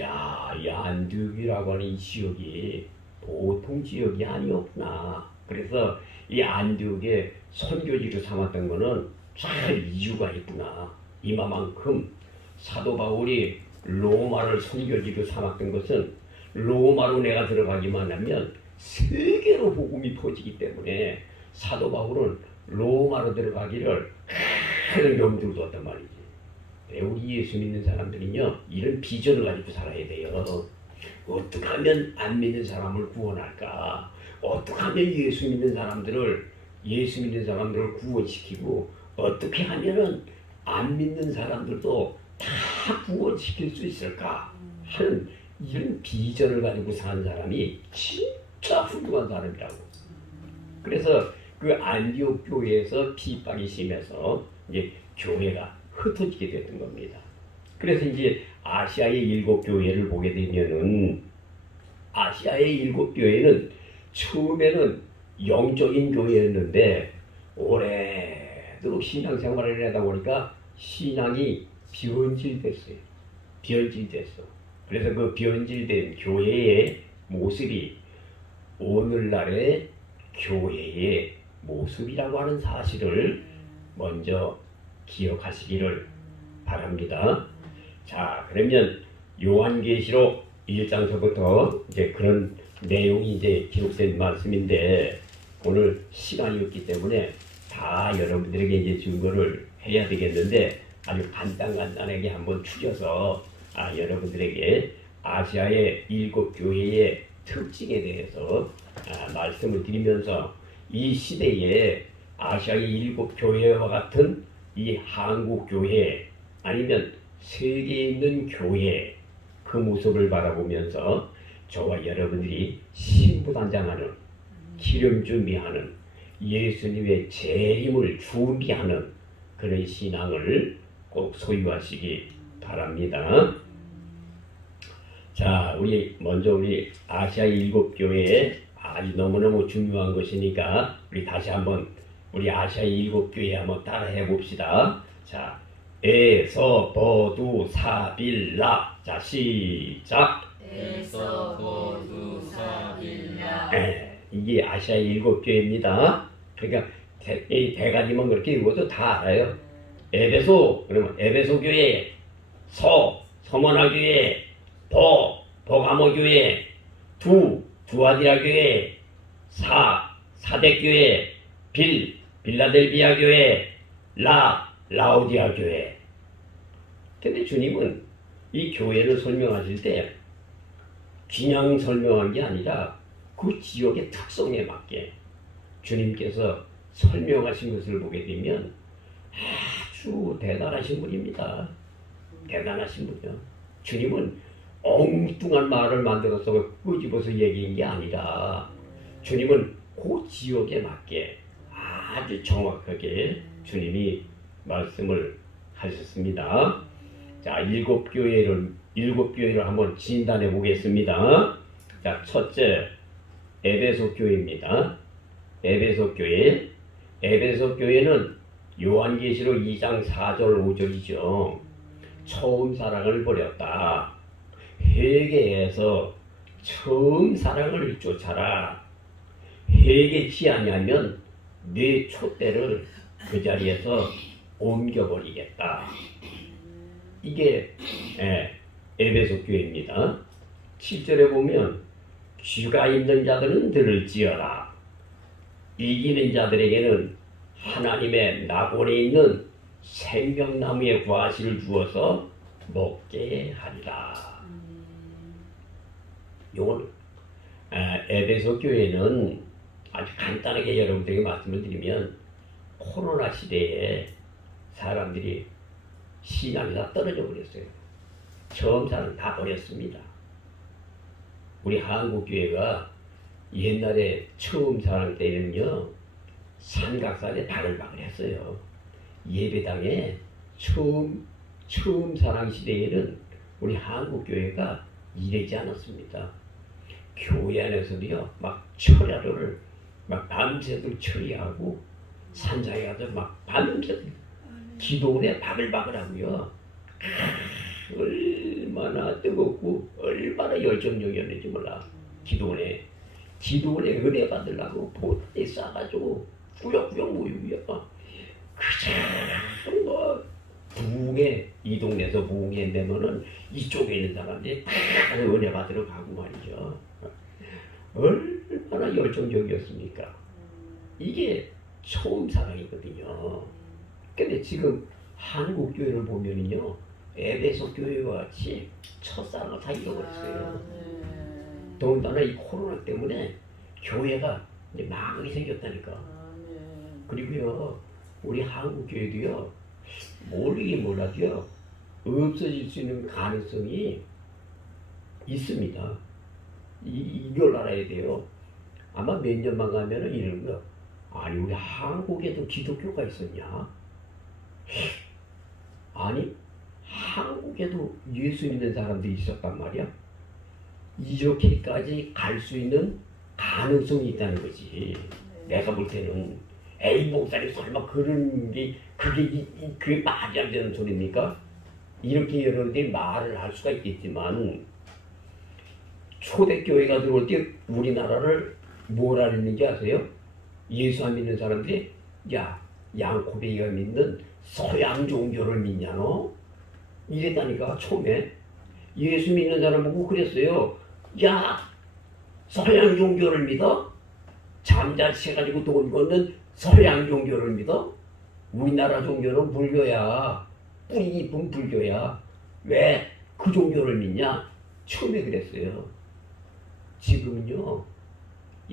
야, 이 안디옥이라고 하는 이 지역이 보통 지역이 아니었구나. 그래서 이 안디옥에 선교지로 삼았던 거는 잘 이유가 있구나. 이마만큼 사도 바울이 로마를 선교지로 삼았던 것은 로마로 내가 들어가기만 하면 세계로 복음이 퍼지기 때문에 사도 바울은 로마로 들어가기를 하는 염두를 뒀단 말이지. 우리 예수 믿는 사람들은요, 이런 비전을 가지고 살아야 돼요. 어떻게 하면 안 믿는 사람을 구원할까? 어떻게 하면 예수 믿는 사람들을 구원시키고, 어떻게 하면은 안 믿는 사람들도 다 구원시킬 수 있을까? 하는 이런 비전을 가지고 사는 사람이 진짜 훌륭한 사람이라고. 그래서 그 안디옥 교회에서 핍박이 심해서 이제 교회가 흩어지게 됐던 겁니다. 그래서 이제 아시아의 7교회를 보게 되면은 아시아의 7교회는 처음에는 영적인 교회였는데 오래도록 신앙생활을 하다 보니까 신앙이 변질됐어요. 변질됐어. 그래서 그 변질된 교회의 모습이 오늘날의 교회의 모습이라고 하는 사실을 먼저 기억하시기를 바랍니다. 자, 그러면 요한계시록 1장서부터 이제 그런 내용이 이제 기록된 말씀인데 오늘 시간이 없기 때문에 다 여러분들에게 이제 증거를 해야 되겠는데 아주 간단하게 한번 추려서 여러분들에게 아시아의 7교회의 특징에 대해서 말씀을 드리면서 이 시대에 아시아의 7교회와 같은 이 한국교회 아니면 세계에 있는 교회 그 모습을 바라보면서 저와 여러분들이 신부단장하는 기름 준비하는 예수님의 재림을 준비하는 그런 신앙을 꼭 소유하시기 바랍니다. 자, 우리 아시아의 7교회에 아주 너무너무 중요한 것이니까 우리 다시 한번 우리 아시아의 7교회 한번 따라해 봅시다. 자, 에서 버두 사빌라. 자, 시작. 에서 버두 사빌라. 이게 아시아의 7교회입니다. 그러니까 이 대가지만 그렇게 읽어도 다 알아요. 에베소 그러면 에베소 교회, 서머나 교회, 버가모 교회, 두아디라 교회, 사대 교회, 빌라델비아 교회, 라오디아 교회. 근데 주님은 이 교회를 설명하실 때 그냥 설명한 게 아니라 그 지역의 특성에 맞게 주님께서 설명하신 것을 보게 되면 아주 대단하신 분입니다. 대단하신 분이요. 주님은 엉뚱한 말을 만들어서 끄집어서 얘기한 게 아니라 주님은 그 지역에 맞게 아주 정확하게 주님이 말씀을 하셨습니다. 자, 7교회를 한번 진단해 보겠습니다. 자, 첫째, 에베소 교회입니다. 에베소 교회. 에베소 교회는 요한계시록 2장 4절 5절이죠. 처음 사랑을 버렸다. 회개해서 처음 사랑을 쫓아라. 회개치 아니하면 네 촛대를 그 자리에서 옮겨버리겠다. 이게 에베소 교회입니다. 7절에 보면 귀가 있는 자들은 들을지어다. 이기는 자들에게는 하나님의 낙원에 있는 생명나무의 과실을 주어서 먹게 하리라. 요건 에베소 교회는 아주 간단하게 여러분들에게 말씀을 드리면 코로나 시대에 사람들이 신앙이 다 떨어져 버렸어요. 처음 사는 다 버렸습니다. 우리 한국교회가 옛날에 처음 사는 때는요, 삼각산에 바글바글 했어요. 예배당에 처음 사랑 시대에는 우리 한국교회가 이러지 않았습니다. 교회 안에서도요, 막 철야를 막 밤새도록 처리하고 산장에 가서 막 밤새도록 기도원에 바글바글 하고요. 얼마나 뜨겁고 얼마나 열정적이었는지 몰라. 기도원에 은혜 받으려고 보따리 싸가지고 꾸역꾸역 모이고요. 그저 뭐 부흥에 이 동네에서 부흥에 되면은 이쪽에 있는 사람들이 다 은혜 받으러 가고 말이죠. 얼마나 열정적이었습니까? 이게 처음 사랑이거든요. 근데 지금 한국 교회를 보면은요, 에베소 교회와 같이 첫사랑을 다 잃어버렸어요. 더군다나 이 코로나 때문에 교회가 이제 망하게 생겼다니까. 그리고요, 우리 한국 교회도요, 모르긴 몰라도요, 없어질 수 있는 가능성이 있습니다. 이걸 알아야 돼요. 아마 몇 년만 가면은 이런 거, 아니 우리 한국에도 기독교가 있었냐? 아니 한국에도 예수 믿는 사람들이 있었단 말이야. 이렇게까지 갈 수 있는 가능성이 있다는 거지. 내가 볼 때는 에이 목사님 설마 그런 게 그게 말이 안 되는 소리입니까? 이렇게 여러분들이 말을 할 수가 있겠지만 초대교회가 들어올 때 우리나라를 뭐라 했는지 아세요? 예수 안 믿는 사람들이 야 양코베이가 믿는 서양 종교를 믿냐 너? 이랬다니까. 처음에 예수 믿는 사람 보고 그랬어요. 야 서양 종교를 믿어? 잠자치 해가지고 돈 걷는 서양 종교를 믿어? 우리나라 종교는 불교야. 뿌리 깊은 불교야. 왜 그 종교를 믿냐? 처음에 그랬어요. 지금은요,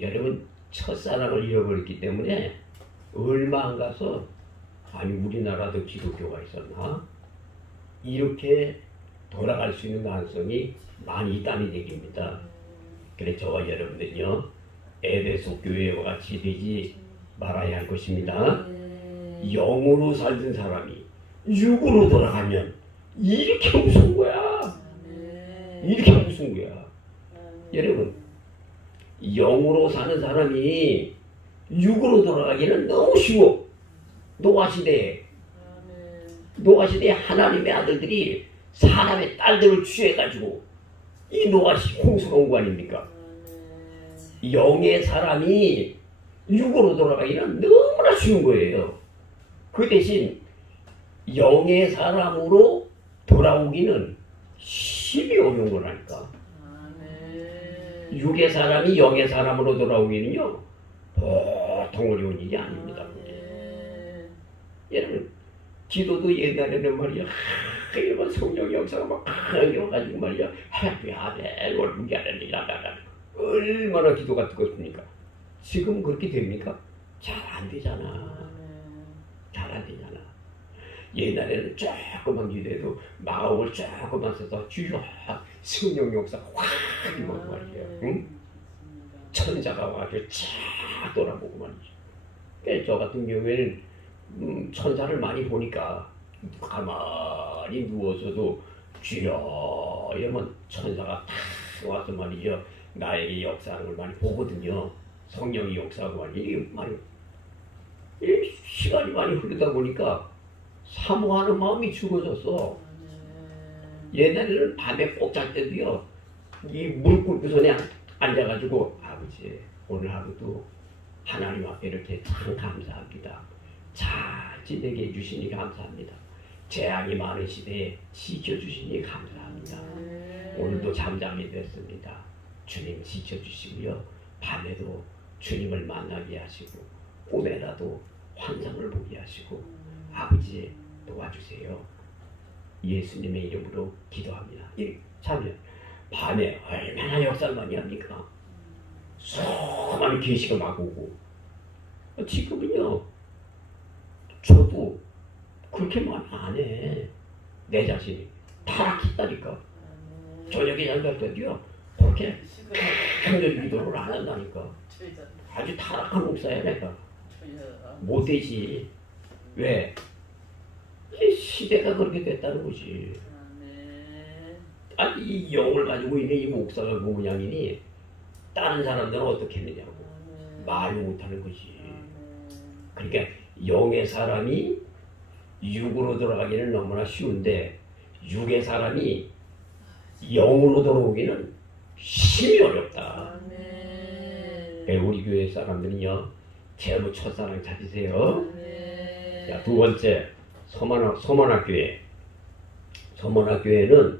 여러분 첫사랑을 잃어버렸기 때문에 얼마 안 가서 아니 우리나라도 기독교가 있었나? 이렇게 돌아갈 수 있는 가능성이 많이 있다는 얘기입니다. 그래서 저와 여러분들은요, 에베소 교회와 같이 되지 말아야 할 것입니다. 영으로 살던 사람이 육으로 돌아가면 이렇게 무서운 거야. 이렇게 무서운 거야. 여러분, 영으로 사는 사람이 육으로 돌아가기는 너무 쉬워. 노아시대에 하나님의 아들들이 사람의 딸들을 취해가지고 이 노아시 홍수가 온 거 아닙니까? 영의 사람이 육으로 돌아가기는 너무나 쉬운 거예요. 그 대신 영의 사람으로 돌아오기는 힘이 어려운 거라니까. 육의 사람이 영의 사람으로 돌아오기는요, 보통 어려운 일이 아닙니다. 여러분, 기도도 옛날에는 말이야, 일본 성령 역사가 막 강해가지고 말이야, 하나님 얼마나 기도가 뜨겁습니까? 지금 그렇게 됩니까? 잘 안 되잖아. 잘 안 되잖아. 옛날에는 조금만 기도해도 마음을 조금만 써서 주여 성령 역사가 확 임하고 말이에요. 응? 천사가 와서 쫙 돌아보고 말이죠. 그래서 저 같은 경우에는 천사를 많이 보니까 가만히 누워서도 주여 이러면 천사가 탁 와서 말이죠. 나에게 역사하는 걸 많이 보거든요. 성령이 역사하고 말이죠. 시간이 많이 흐르다 보니까 사모하는 마음이 죽어졌어. 옛날에는 밤에 꼭 잘 때도요, 이 물구선에 앉아가지고 아버지 오늘 하루도 하나님 앞에 이렇게 참 감사합니다. 잘 지내게 해주시니 감사합니다. 재앙이 많은 시대에 지켜주시니 감사합니다. 오늘도 잠잠히 됐습니다. 주님 지켜주시고요. 밤에도 주님을 만나게 하시고 꿈에라도 환상을 보게 하시고 아버지 도와주세요. 예수님의 이름으로 기도합니다. 자면 밤에 얼마나 역사를 많이 합니까? 수많은 계시가 막 오고 지금은요 저도 그렇게 많이 안 해. 내 자신이 타락했다니까. 저녁에 잠잘 때도요 그렇게 간절히 기도를 안 한다니까. 아주 타락한 목사야 내가. 못되지. 왜? 이 시대가 그렇게 됐다는 거지. 아니 이 영을 가지고 있는 이 목사가 그 모양이니 다른 사람들은 어떻게 했느냐고. 말을 못하는 거지. 그러니까 영의 사람이 육으로 돌아가기는 너무나 쉬운데 육의 사람이 영으로 돌아오기는 힘이 어렵다. 우리 교회 사람들은요 제발 첫사랑 찾으세요. 자, 두 번째 서문학교회. 서문학교회는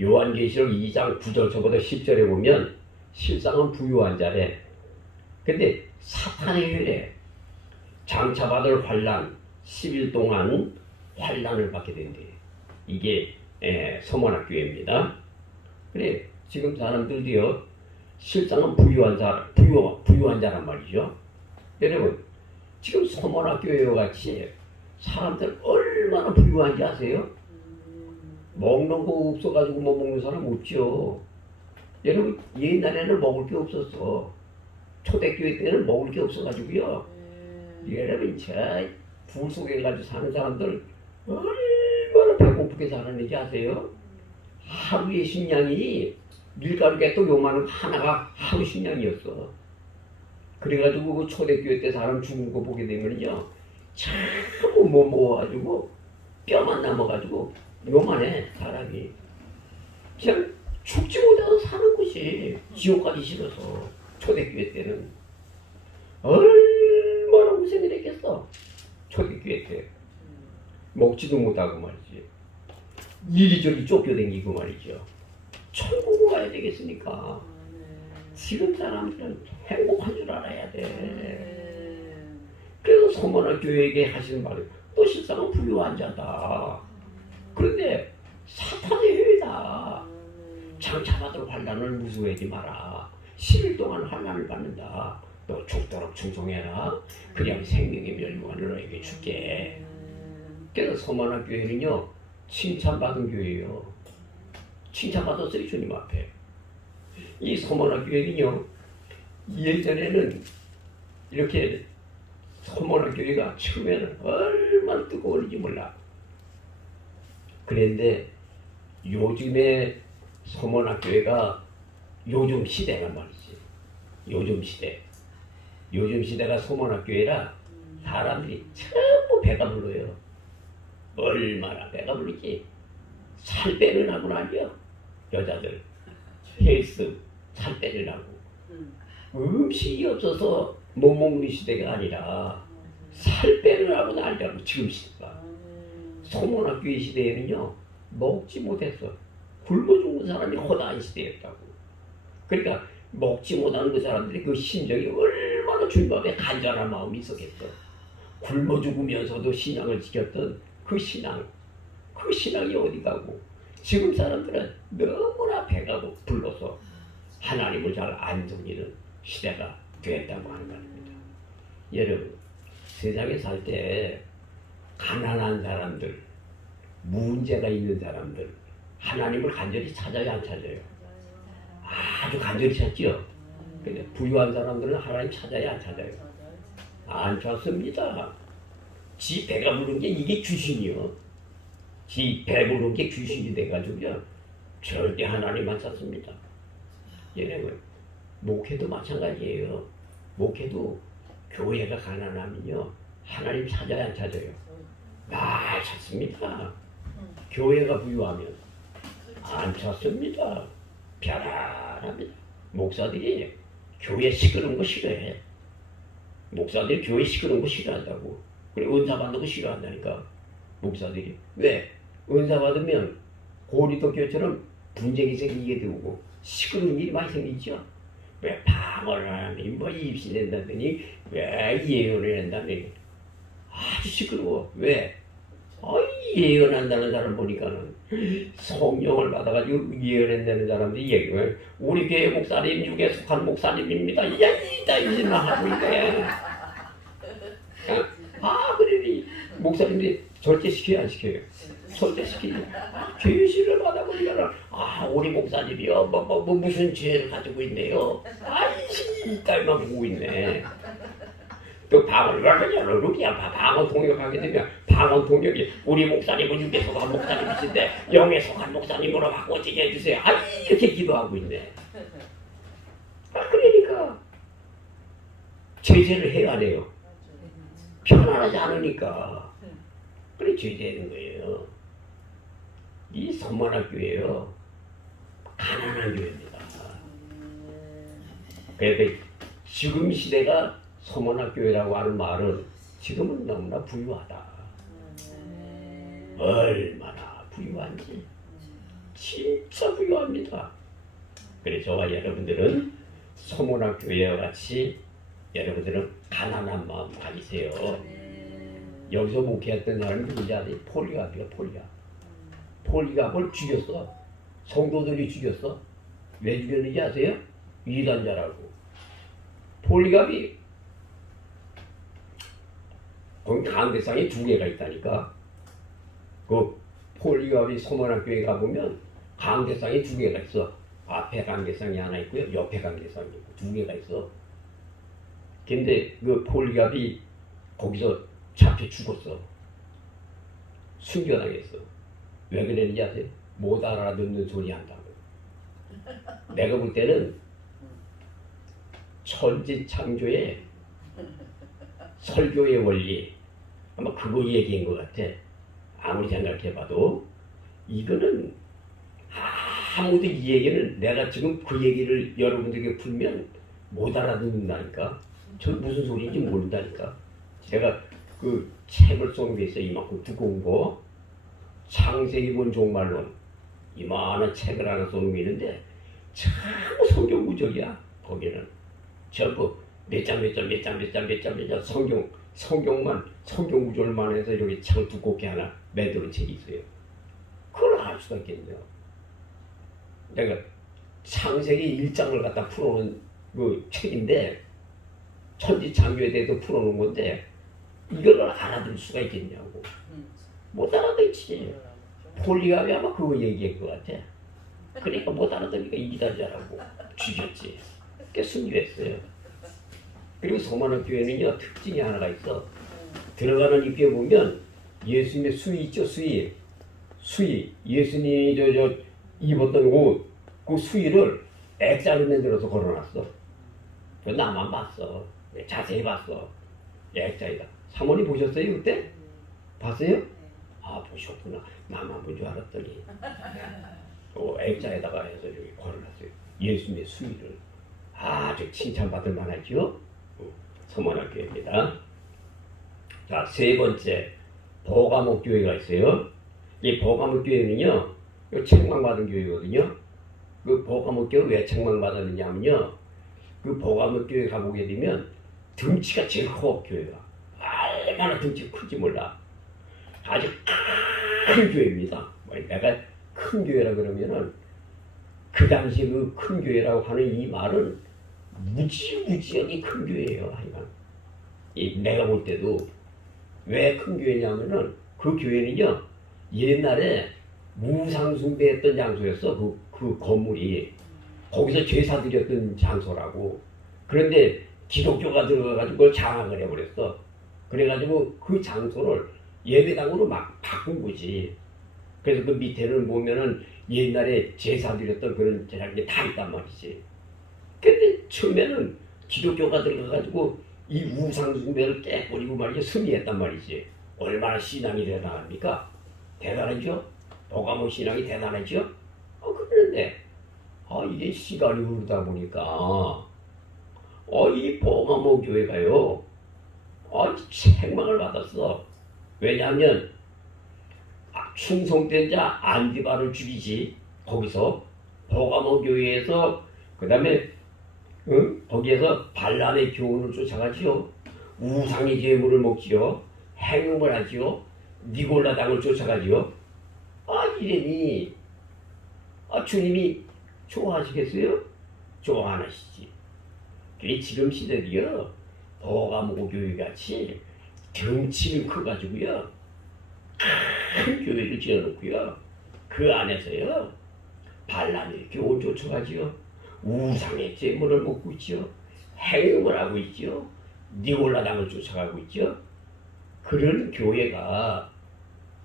요한계시록 2장 9절부터 10절에 보면 실상은 부유한 자래. 근데 사탄의 회래. 장차받을 환난 10일 동안 환난을 받게 된대. 이게 서문학교회입니다. 그래 지금 사람들이요 실상은 부유한 자란 말이죠. 여러분 지금 서문학교회와 같이 사람들 얼마나 부유한지 아세요? 먹는 거 없어가지고 못 먹는 사람 없죠. 여러분 옛날에는 먹을 게 없었어. 초대교회 때는 먹을 게 없어가지고요. 여러분 저불 속에 가지고 사는 사람들 얼마나 배고프게 사는지 아세요? 하루의 식량이 밀가루가 또 요만한 하나가 하루 식량이었어. 그래가지고 그 초대교회 때 사람 죽은 거 보게 되면요 자꾸 뭐 먹어가지고 뼈만 남아가지고 요만해 사람이. 그냥 죽지 못해서 사는 것이 지옥 가기 싫어서. 초대교회 때는 얼마나 고생을 했겠어. 초대교회 때 먹지도 못하고 말이지. 이리저리 쫓겨다니고 말이죠. 천국을 가야 되겠으니까 지금 사람들은 행복한 줄 알아야 돼. 그래서 서문학교회에게 하시는 말은 또 실상은 부유한 자다. 그런데 사탄의 회다. 장차받을 환난을 무수하지 마라. 10일 동안 환난을 받는다. 너 죽도록 충성해라. 그냥 생명의 멸류관을 너에게 줄게. 그래서 서문학교회는요 칭찬받은 교회예요. 칭찬받았어요 주님 앞에. 이 서문학교회는요 예전에는 이렇게 서문학교회가 처음에는 얼마나 뜨거운지 몰라. 그런데 요즘에 서문학교회가 요즘 시대란 말이지. 요즘 시대가 서문학교회라 사람들이 전부 배가 불러요. 얼마나 배가 부르지. 살 빼는 하고 난리야. 여자들 헬스 살 빼는 하고. 음식이 없어서 못 먹는 시대가 아니라 살 빼는 하고 난리라고. 지금 시대가. 서문학교회 시대에는요 먹지 못했어. 굶어 죽는 사람이 허다한 시대였다고. 그러니까 먹지 못하는 그 사람들이 그 심정이 얼마나 주님앞에 간절한 마음이 있었겠어. 굶어 죽으면서도 신앙을 지켰던 그 신앙이 어디 가고. 지금 사람들은 너무나 배가 불러서 하나님을 잘 안 섬기는 시대가 됐다고 하는 말입니다. 여러분 세상에 살 때 가난한 사람들, 문제가 있는 사람들 하나님을 간절히 찾아야 안 찾아요? 아주 간절히 찾죠. 근데 부유한 사람들은 하나님 찾아야 안 찾아요? 안 찾습니다. 지 배가 부른 게 이게 귀신이요. 지 배부른 게 귀신이 돼가지고요 절대 하나님만 찾습니다. 여러분 목회도 마찬가지예요. 목회도 교회가 가난하면요 하나님 찾아야 안 찾아요? 아 찾습니다. 교회가 부유하면 안 찾습니다. 편안합니다. 목사들이 교회 시끄러운 거 싫어해. 목사들이 교회 시끄러운 거 싫어한다고. 그래 은사 받는 거 싫어한다니까 목사들이. 왜? 은사 받으면 고리도 교회처럼 분쟁이 생기게 되고 시끄러운 일이 많이 생기죠. 왜 방언을 하니 뭐 입시낸다더니 왜 예언을 한다더니 아주 시끄러워. 왜? 예언한다는 사람 보니까는 성령을 받아가지고 예언한다는 사람들이 얘기해. 우리 교회 목사님 중에 속한 목사님입니다. 이다 이짓만 하고 있네. 그러니 목사님들이 절제시켜야 안 시켜요? 절제시키지. 계시를 받아보니까는 우리 목사님이요 뭐 무슨 죄를 가지고 있네요. 이따위만 보고 있네. 또 방언 통역하게 되면 방언 통역이 우리 목사님은 육에 속한 목사님이신데 영에 속한 목사님으로 바꿔지게 해주세요. 이렇게 기도하고 있네. 그러니까 제재를 해야 돼요. 편안하지 않으니까. 그래 제재하는 거예요. 이 선만학교예요. 가난한 교회입니다. 그래서 지금 시대가 서문학교회라고 하는 말은 지금은 너무나 부유하다. 얼마나 부유한지 진짜 부유합니다. 그래서 저와 여러분들은 서문학교회와 같이 여러분들은 가난한 마음 가지세요. 여기서 목회했던 사람이 누구지 아세요? 폴리갑이야. 폴리갑을 죽였어. 성도들이 죽였어. 왜 죽였는지 아세요? 이단자라고. 폴리갑이 거기 강대상이 2개가 있다니까. 그 폴리갑이 서문학교에 가보면 강대상이 2개가 있어. 앞에 강대상이 하나 있고요. 옆에 강대상이 있고 2개가 있어. 근데 그 폴리갑이 거기서 잡혀 죽었어. 순교당했어. 왜 그랬는지 아세요? 못 알아듣는 소리 한다고. 내가 볼 때는 천지창조의 설교의 원리 아마 그거 얘기인 것 같아. 아무리 생각해봐도 이거는 아무도 이 얘기를 내가 지금 그 얘기를 여러분들에게 풀면 못 알아듣는다니까. 전 무슨 소리인지 모른다니까. 제가 그 책을 써놓은 게 있어요. 이만큼 두꺼운 거. 창세기 본 종말론. 이만한 책을 하나 써놓은 게 있는데 참 성경 구절이야. 거기는 전부 몇 장 성경만 성경 구절만 해서 이렇게 참 두껍게 하나 만드는 책이 있어요. 그걸 알 수가 있겠네요. 내가 창세기 1장을 갖다 풀어놓은 그 책인데 천지창조에 대해서 풀어놓은 건데 이걸 알아들 수가 있겠냐고. 못 알아듣지. 폴리갑이 아마 그거 얘기한 것 같아. 그러니까 못 알아듣으니까 이기다자라고 죽였지. 그게 순교했어요. 그리고 서문학교에는요 특징이 하나가 있어. 들어가는 입구에 보면 예수님의 수의 있죠. 수의. 예수님이 저 입었던 옷, 그 수의를 액자로 만들어서 걸어놨어. 그 나만 봤어. 자세히 봤어. 액자이다. 사모님 보셨어요 그때? 봤어요? 보셨구나. 나만 본 줄 알았더니 액자에다가 해서 여기 걸어놨어요. 예수님의 수의를. 아주 칭찬받을 만하죠. 서문학교입니다. 자, 세 번째 버가목 교회가 있어요. 이 버가목 교회는요 책망받은 교회거든요. 그 버가목 교회 왜 책망받았느냐면요, 그 버가목 교회 가보게 되면 등치가 제일 커. 교회가 얼마나 등치 큰지 몰라. 아주 큰 교회입니다. 내가 큰 교회라 그러면은 그 당시 그 큰 교회라고 하는 이 말은 무지무지하게 큰 교회예요. 하여간 내가 볼 때도 왜 큰 교회냐면은 그 교회는요 옛날에 우상숭배했던 장소였어. 그 건물이 거기서 제사 드렸던 장소라고. 그런데 기독교가 들어가가지고 그걸 장악을 해버렸어. 그래가지고 그 장소를 예배당으로 막 바꾼 거지. 그래서 그 밑에는 보면은 옛날에 제사 드렸던 그런 제사들이 다 있단 말이지. 근데 처음에는 기독교가 들어가가지고 이 우상숭배를 깨버리고 말이지 승리했단 말이지. 얼마나 신앙이 대단합니까? 대단하죠? 버가모 신앙이 대단하죠? 그런데 이게 시간이 흐르다 보니까 이 버가모 교회가요 책망을 받았어. 왜냐하면 충성된 자 안디바를 죽이지 거기서 버가모 교회에서 그 다음에 거기에서 발람의 교훈을 쫓아가지요. 우상의 제물을 먹지요. 행음을 하지요. 니골라당을 쫓아가지요. 이러니 주님이 좋아하시겠어요? 좋아 안 하시지. 그래 지금 시대도요. 버가모 교회같이 덩치는 커가지고요. 큰 교회를 지어놓고요. 그 안에서요. 발람의 교훈 쫓아가지요. 우상의 제물을 먹고 있죠. 행음을 하고 있죠. 니골라당을 쫓아가고 있죠. 그런 교회가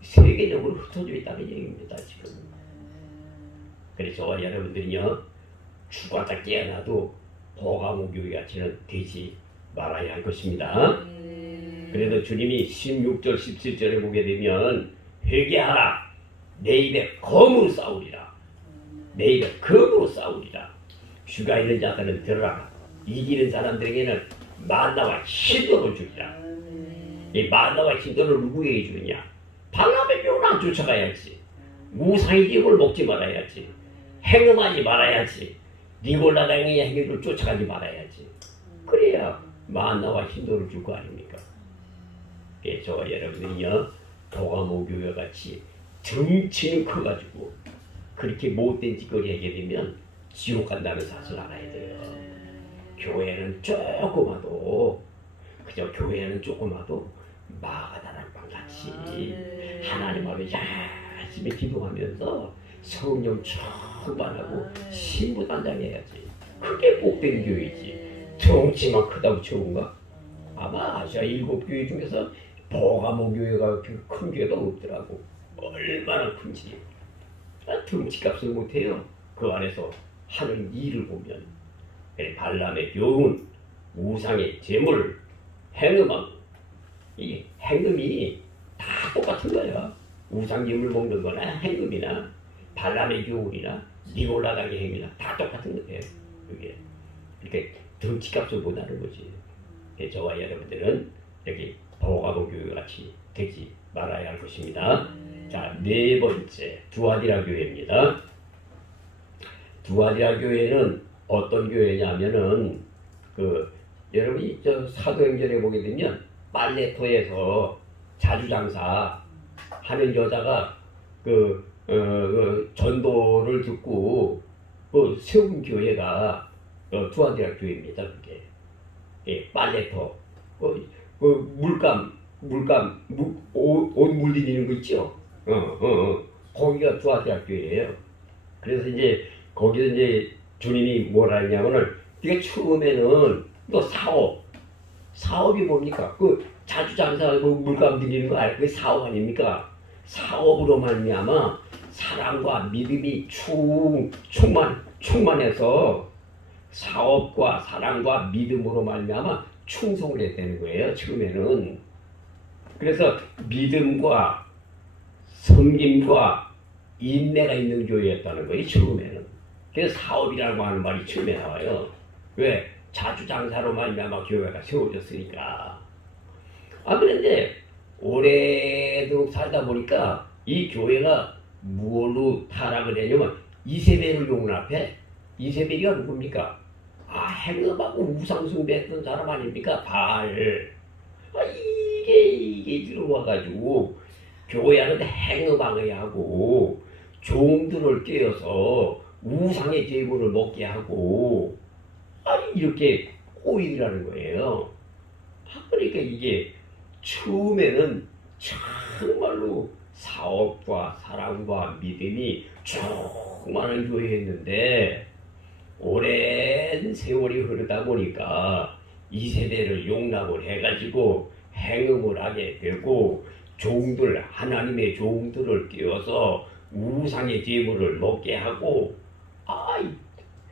세계적으로 흩어져 있다는 얘기입니다. 지금. 그래서 여러분들이요. 죽었다 깨어나도 버가모 교회같이는 되지 말아야 할 것입니다. 그래도 주님이 16절 17절에 보게 되면 회개하라. 내 입에 검으로 싸우리라. 내 입에 검으로 싸우리라. 주가 있는 자들은 들어라. 이기는 사람들에게는 만나와 신도를 주리라. 이 만나와 신도를 누구에게 주느냐? 발람의 교훈을 안 쫓아가야지. 우상의 기업을 먹지 말아야지. 행음하지 말아야지. 니골라당의 행위를 쫓아가지 말아야지. 그래야 만나와 신도를 줄 거 아닙니까? 저와 여러분이요. 버가모 교회 같이 덩치는 커가지고 그렇게 못된 짓거리 하게 되면 지옥 간다는 사실을 알아야 돼요. 교회는 조그마도 그저 교회는 조그마도 마가다락방 같이 하나님 앞에 열심히 기도하면서 성령 충만하고 신부단장해야지. 그게 복된 교회지. 덩치만 크다고 좋은가? 아마 아시아 7교회 중에서 버가모 교회가 큰 교회가 없더라고. 얼마나 큰지. 덩치값을 못해요. 그 안에서 하는 일을 보면. 발람의 교훈, 우상의 제물, 행음함. 이 행음이 다 똑같은 거야. 우상 제물 먹는 거나 행음이나 발람의 교훈이나 니골라당의 행위나 다 똑같은 거예요. 그게. 이렇게 덩치값을 못하는 거지. 저와 여러분들은 여기 버가모 교회 같이 되지 말아야 할 것입니다. 자, 네 번째 두아디라 교회입니다. 두아디라 교회는 어떤 교회냐면은 여러분이 저 사도행전에 보게 되면 빨레토에서 자주장사 하는 여자가 전도를 듣고 세운 교회가 두아디라 교회입니다. 그게. 빨래터, 옷 물들이는 거 있죠? 거기가 두아디라 교회예요. 그래서 이제, 거기서 이제 주님이 뭐라 했냐면은, 이게 처음에는 또 사업이 뭡니까? 자주장사 물감 들이는 거 그게 사업 아닙니까? 사업으로 말미암아 사랑과 믿음이 충만해서 사업과 사랑과 믿음으로 말미암아 충성을 해야 되는 거예요. 처음에는. 그래서 믿음과 섬김과 인내가 있는 교회였다는 거예요. 처음에는. 그래서 사업이라고 하는 말이 처음에 나와요. 왜? 자주장사로 말미암아 교회가 세워졌으니까. 그런데 오래도록 살다 보니까 이 교회가 무엇로 타락을 했냐면 이세벨을 용납해. 이세벨이가 누굽니까? 행음하고 우상숭배했던 사람 아닙니까? 바알. 이게 들어와가지고 교회 안에 행음하게 하고 종들을 깨어서 우상의 제물을 먹게 하고 이렇게 꼬이더라는 거예요. 그러니까 이게 처음에는 정말로 사업과 사랑과 믿음이 충만한 교회였는데 오랜 세월이 흐르다 보니까 이 세대를 용납을 해가지고 행음을 하게 되고 하나님의 종들을 띄워서 우상의 제물을 먹게 하고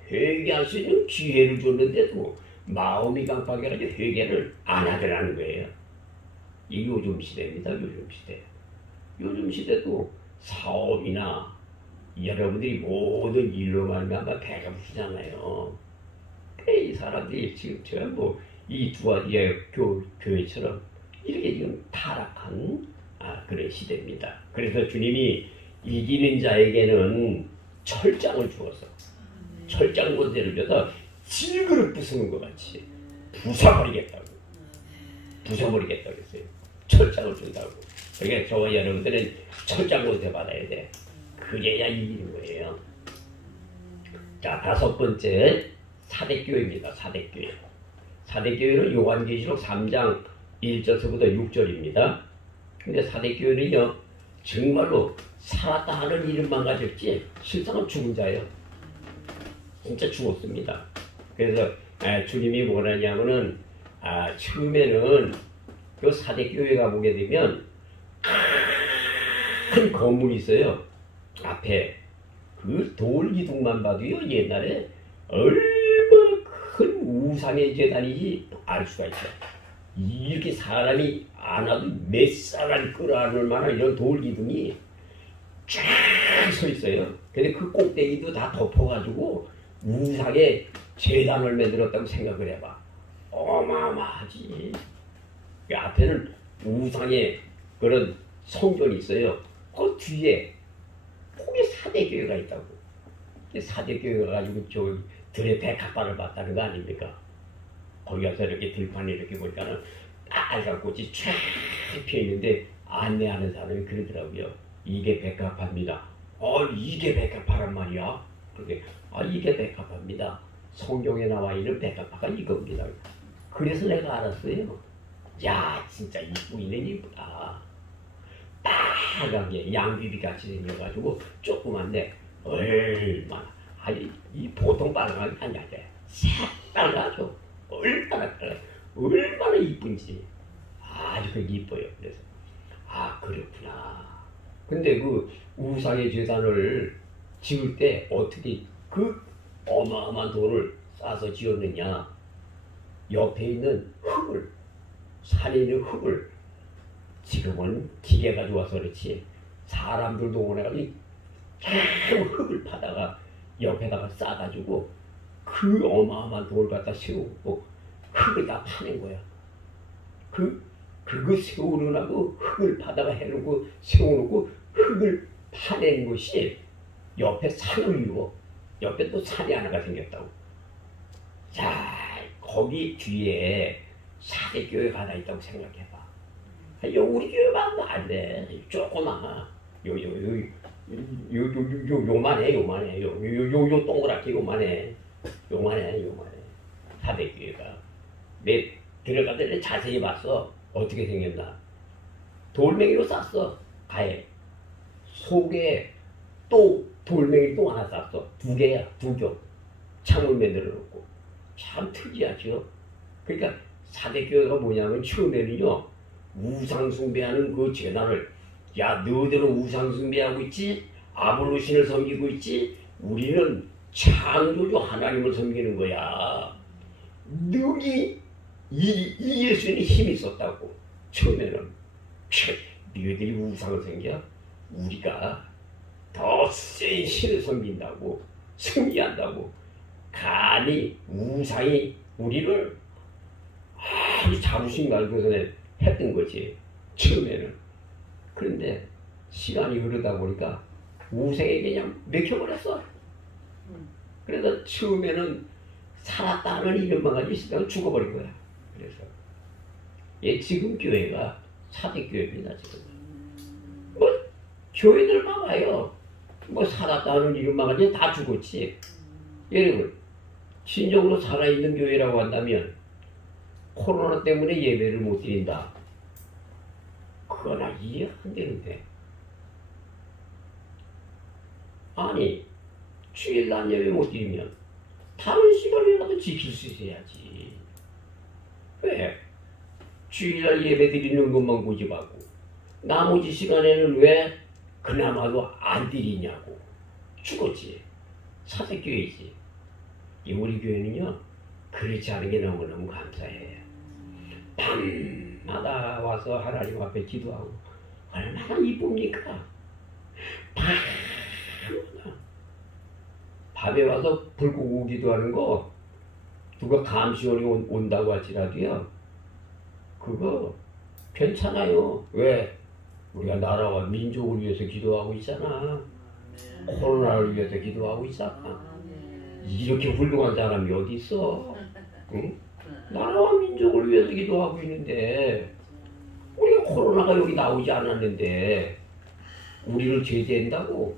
회개할 수 있는 기회를 줬는데도 마음이 깜빡해가지고 회개를 안 하더라는 거예요. 이 요즘 시대입니다. 요즘 시대. 요즘 시대도 사업이나 여러분들이 모든 일로 말미암아 배가 부르잖아요. 이 사람들이 지금 제가 이 두아디라 교회처럼 이렇게 지금 타락한 그런 시대입니다. 그래서 주님이 이기는 자에게는 철장을 주었어. 철장 모델을 줘서 질그릇 부수는 것 같이 부숴버리겠다고. 부숴버리겠다고 했어요. 철장을 준다고. 그러니까 저와 여러분들은 철장 모델 받아야 돼. 그래야 이기는 거예요. 자, 다섯 번째 사대교회입니다. 사대교회. 사대교회는 요한계시록 3장 1절서부터 6절입니다. 근데 사대교회는요, 정말로 살았다 하는 이름만 가졌지 실상은 죽은 자예요. 진짜 죽었습니다. 그래서 주님이 뭐라냐면은 처음에는 그 사대교회 가보게 되면 큰 건물이 있어요. 앞에 그 돌기둥만 봐도요, 옛날에 얼마나 큰 우상의 재단인지 알 수가 있어요. 이렇게 사람이 안 와도 몇 사람이 끌어안을 만한 이런 돌기둥이 쫙 서 있어요. 근데 그 꼭대기도 다 덮어가지고 우상의 재단을 만들었다고 생각을 해봐. 어마어마하지. 그 앞에는 우상의 그런 성전이 있어요. 그 뒤에 거기 사대교회가 있다고. 사대교회가 가지고 저 들에 백합화를 봤다는 거 아닙니까? 거기 가서 이렇게 들판에 이렇게 보니까는 빨간 꽃이 쫙 피어있는데 안내하는 사람이 그러더라고요. 이게 백합화입니다. 이게 백합화란 말이야? 그게 이게 백합화입니다. 성경에 나와 있는 백합화가 이겁니다. 그래서 내가 알았어요. 야, 진짜 이쁘기는 이쁘다. 빨간 게 양귀비같이 생겨가지고 조그만데 얼마나 이 보통 빨간 게 아니야. 새빨가죠. 얼마나 빨라. 얼마나 이쁜지 아주 그게 이뻐요. 그래서 그렇구나. 근데 그 우상의 제단을 지을 때 어떻게 그 어마어마한 돌을 싸서 지었느냐. 옆에 있는 흙을, 산에 있는 흙을, 지금은 기계가 좋아서 그렇지 사람들 동원해가지고 계속 흙을 파다가 옆에다가 싸가지고 그 어마어마한 돌을 갖다 세우고 흙을 다 파낸 거야. 그거 세우느라고 흙을 파다가 해놓고 세워놓고 흙을 파낸 것이 옆에 산을 이루어. 옆에 또 산이 하나가 생겼다고. 자, 거기 뒤에 사대교회가 하나 있다고 생각해봐. 우리 교회가 안 돼. 조그마. 요만해. 요 동그랗게 요만해. 사대교회가. 내 들어가서 자세히 봤어. 어떻게 생겼나. 돌멩이로 쌌어. 가에. 속에 또 돌멩이 또 하나 쌌어. 두 개야. 두 겹. 창을 만들어 놓고. 참 특이하죠. 그러니까 사대교회가 뭐냐면 처음에는요. 우상숭배하는 그 재단을 너희들은 우상숭배하고 있지? 아볼로신을 섬기고 있지? 우리는 창조주 하나님을 섬기는 거야. 너희 이 예수님이 힘이 있었다고. 처음에는 너희들이 우상을 섬겨? 우리가 더 센 신을 섬긴다고 승리한다고. 감히 우상이 우리를 아주 자부심 가지고서 했던 거지. 처음에는. 그런데 시간이 흐르다 보니까 우상에게 그냥 맥혀버렸어. 그래서 처음에는 살았다는 이름만 가지고 있으다가 죽어버린 거야. 그래서 지금 교회가 사대교회입니다. 지금 교회들 봐봐요. 살았다는 이름만 가지고 다 죽었지. 여러분, 진정으로 살아있는 교회라고 한다면 코로나 때문에 예배를 못 드린다. 그거나 이해 안 되는데. 아니, 주일날 예배 못 드리면 다른 시간이라도 지킬 수 있어야지. 왜? 주일날 예배 드리는 것만 고집하고 나머지 시간에는 왜 그나마도 안 드리냐고. 죽었지. 사대교회지. 우리 교회는요, 그렇지 않은 게 너무너무 감사해. 밤마다 와서 하나님 앞에 기도하고 얼마나 이쁩니까? 밤에 와서 불 끄고 기도하는 거 누가 감시원이 온다고 할지라도요, 그거 괜찮아요. 왜? 우리가 나라와 민족을 위해서 기도하고 있잖아. 코로나를 위해서 기도하고 있잖아. 이렇게 훌륭한 사람이 어디 있어? 응? 나라와 민족을 위해서 기도하고 있는데 우리가 코로나가 여기 나오지 않았는데 우리를 제재한다고?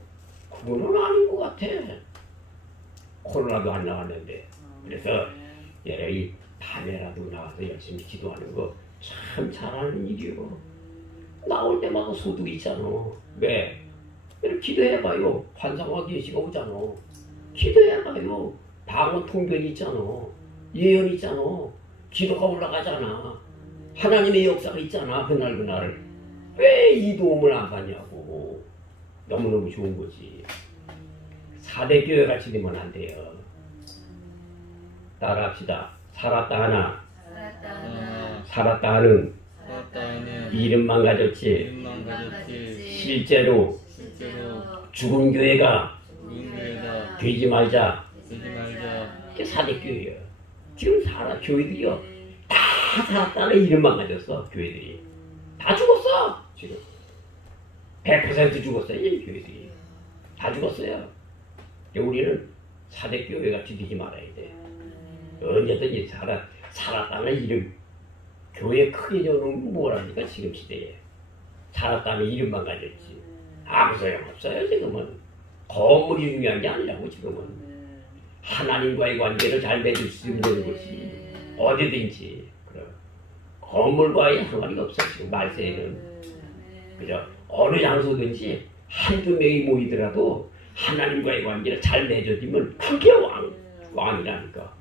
그거는 아닌 것 같아. 코로나도 안 나왔는데. 그래서 이 밤에라도 나와서 열심히 기도하는 거 참 잘하는 일이요. 나올 때마다 소득 있잖아. 왜? 기도해봐요. 환상과 계시가 오잖아. 기도해봐요. 방언 통변이 있잖아. 예언이 있잖아. 기도가 올라가잖아. 하나님의 역사가 있잖아. 그날 왜 이 도움을 안 받냐고. 너무너무 좋은 거지. 4대 교회 같이 되면 안 돼요. 따라합시다. 살았다 하나 살았다 하는 이름만 가졌지 실제로 죽은 교회가 되지 말자. 이게 4대 교회예요. 지금 교회들이요 다 살았다는 이름만 가졌어. 교회들이 다 죽었어. 지금 100% 죽었어요. 이 교회들이 다 죽었어요. 우리는 4대 교회 같이 되지 말아야 돼. 언제든지 살았다는 이름. 교회 크게 적으면 뭐랍니까? 지금 시대에 살았다는 이름만 가졌지 아무 소용없어요. 지금은 건물이 중요한 게 아니라고. 지금은 하나님과의 관계를 잘 맺을 수 있는 것이 어디든지. 그래. 건물과의 상관이 없어. 지금 말세에는 그죠? 어느 장소든지 한두 명이 모이더라도 하나님과의 관계를 잘 맺어지면 그게 왕이라니까.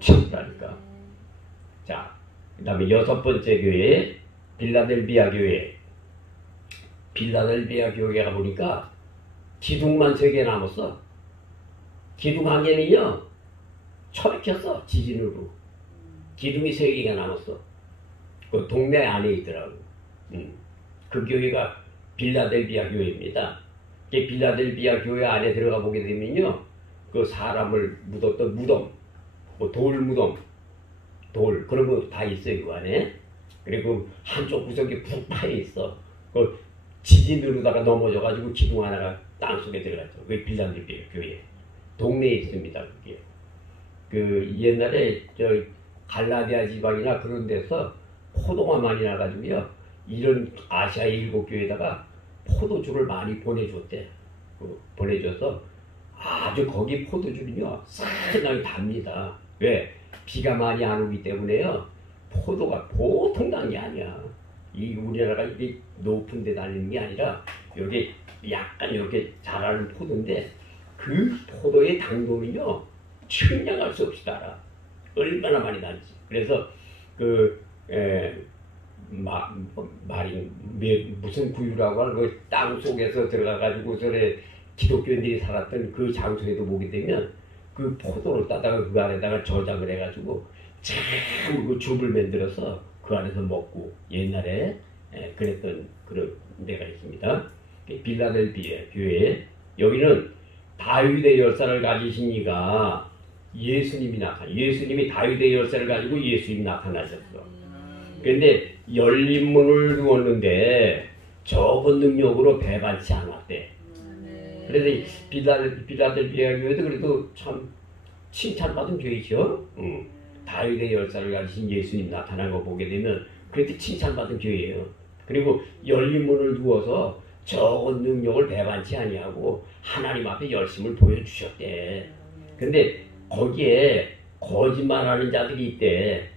천이라니까. 자, 그 다음에 6번째 교회, 빌라델비아 교회. 빌라델비아 교회가 보니까 기둥만 3개 남았어. 기둥 1개는요, 처박혔어. 지진으로. 기둥이 3개가 남았어. 그 동네 안에 있더라고. 그 교회가 빌라델비아 교회입니다. 빌라델비아 교회 안에 들어가 보게 되면요, 그 사람을 묻었던 무덤, 뭐 돌 무덤, 돌 그런 거 다 있어요. 그 안에. 그리고 한쪽 구석에 푹 파여 있어. 그 지진으로다가 넘어져가지고 기둥 하나가 땅속에 들어갔죠. 그게 빌라델비아 교회. 동네에 있습니다. 그게. 그 옛날에 저 갈라디아 지방이나 그런 데서 포도가 많이 나가지고요, 이런 아시아의 7교회에다가 포도주를 많이 보내줬대. 보내줘서 아주 거기 포도주는요 상당히 답니다. 왜? 비가 많이 안 오기 때문에요. 포도가 보통 단 게 아니야. 이 우리나라가 이게 높은 데 달리는 게 아니라 여기 약간 이렇게 자라는 포도인데 그 포도의 당도는요 측량할 수 없이 달아. 얼마나 많이 달지. 그래서 무슨 구유라고 하는 그 땅 속에서 들어가가지고 전에 기독교인들이 살았던 그 장소에도 보게 되면 그 포도를 따다가 그 안에다가 저장을 해가지고 참 그 줍을 만들어서 그 안에서 먹고 옛날에 그랬던 그런 데가 있습니다. 빌라델비아 교회. 여기는 다윗의 열쇠를 가지신 이가 예수님이 예수님이 다윗의 열쇠를 가지고 예수님이 나타나셨어. 그런데 열린 문을 두었는데 적은 능력으로 배반치 않았대. 그래서 빌라델비아 교회도 그래도 참 칭찬받은 교회죠. 다윗의 열쇠를 가지신 예수님 나타난 거 보게 되면 그래도 칭찬받은 교회예요. 그리고 열린 문을 두어서 적은 능력을 배반치 아니하고 하나님 앞에 열심을 보여주셨대. 근데 거기에 거짓말하는 자들이 있대.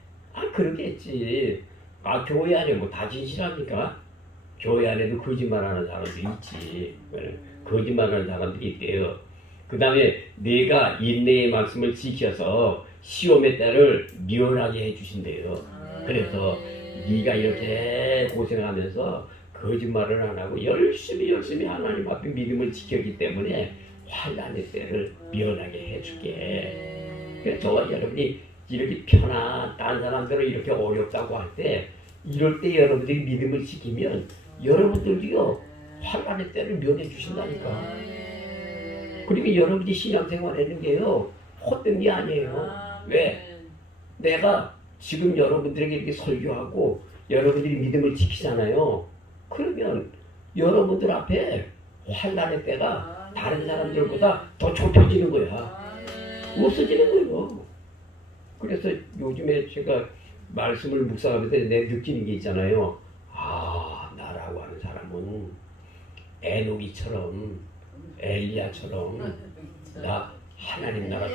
그러겠지. 교회 안에 뭐 다 진실합니까? 교회 안에도 거짓말하는 사람들이 있지. 거짓말하는 사람들이 있대요. 그 다음에 내가 인내의 말씀을 지켜서 시험의 때를 면하게 해주신대요. 그래서 네가 이렇게 고생하면서 거짓말을 안 하고 열심히 하나님 앞에 믿음을 지켰기 때문에 환난의 때를 면하게 해줄게. 그래서 저와 여러분이 이렇게 딴 사람들은 이렇게 어렵다고 할 때 이럴 때 여러분들이 믿음을 지키면 여러분들도요 환난의 때를 면해 주신다니까. 그리고 여러분이 신앙생활 하는 게요 헛된 게 아니에요. 왜? 내가 지금 여러분들에게 이렇게 설교하고 여러분들이 믿음을 지키잖아요. 그러면 여러분들 앞에 환난의 때가 다른 사람들보다 더 좁혀지는 거야. 없어지는 거예요. 그래서 요즘에 제가 말씀을 묵상하면서 내 느끼는 게 있잖아요. 아, 나라고 하는 사람은 에녹이처럼 엘리야처럼 나 하나님 나라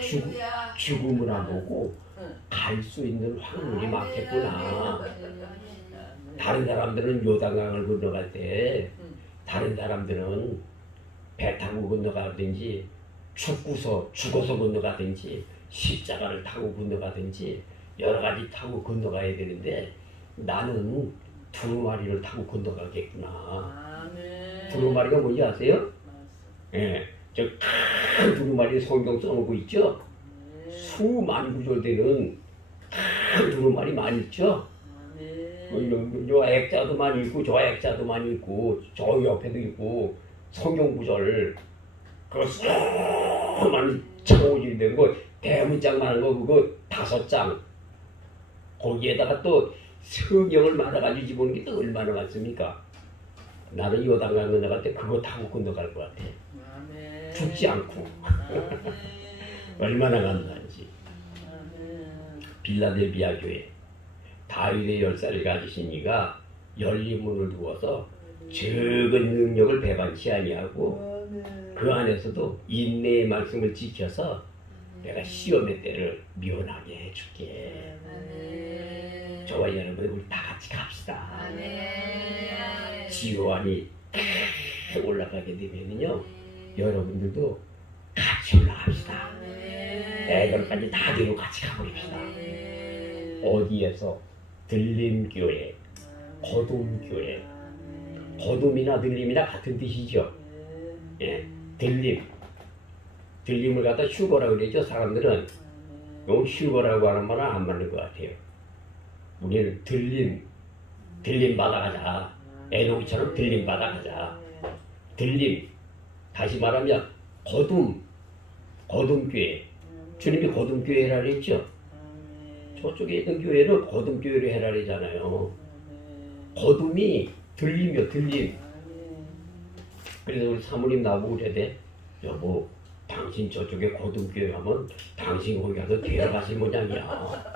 죽음을 안 보고 갈 수 있는 확률이 많겠구나. 다른 사람들은 요단강을 건너갈 때 다른 사람들은 배 타고 건너가든지 죽어서 건너가든지 십자가를 타고 건너가든지 여러 가지 타고 건너가야 되는데 나는 두루마리를 타고 건너가겠구나. 두루마리가 뭔지 아세요? 예, 저 큰 두루마리 성경 써놓고 있죠? 수만 구절되는 큰 두루마리 많이 있죠? 요 액자도 많이 있고 저 액자도 많이 있고 저 옆에도 있고 성경 구절 그거 수많이 창호지 된 거 대문짝만 한 거 그거 5장 거기에다가 또 성경을 말아가지고 집어넣는 게 또 얼마나 많습니까? 나는 요단강 건너갈 때 그거 타고 건너갈 것 같아. 죽지 않고 얼마나 감사한지. 빌라델비아 교회 다윗의 10살을 가지신 이가 열린 문을 두어서 적은 능력을 배반치 아니하고 그 안에서도 인내의 말씀을 지켜서 내가 시험의 때를 면하게 해줄게. 저와 여러분 우리 다 같이 갑시다. 지요안이 올라가게 되면요 여러분들도 같이 올라갑시다. 애들까지 다 데리고 같이 가버립시다. 어디에서? 들림교회, 거둠교회. 거둠이나 들림이나 같은 뜻이죠. 예, 들림을 갖다 휴거라고 그러죠. 사람들은 너무 휴거라고 하는 말은 안 맞는 것 같아요. 우리는 들림 받아가자. 에녹이처럼 들림 받아가자. 들림, 다시 말하면 거둠교회. 주님이 거둠교회라 그랬죠. 저쪽에 있는 교회를 거둠교회로 해라 그러잖아요. 거둠이 들림이요, 들림. 그래서 우리 사모님 나보고 그래야 돼. 여보, 당신 저쪽에 거둠교회 가면 당신 거기 가서 데려가실 모양이야.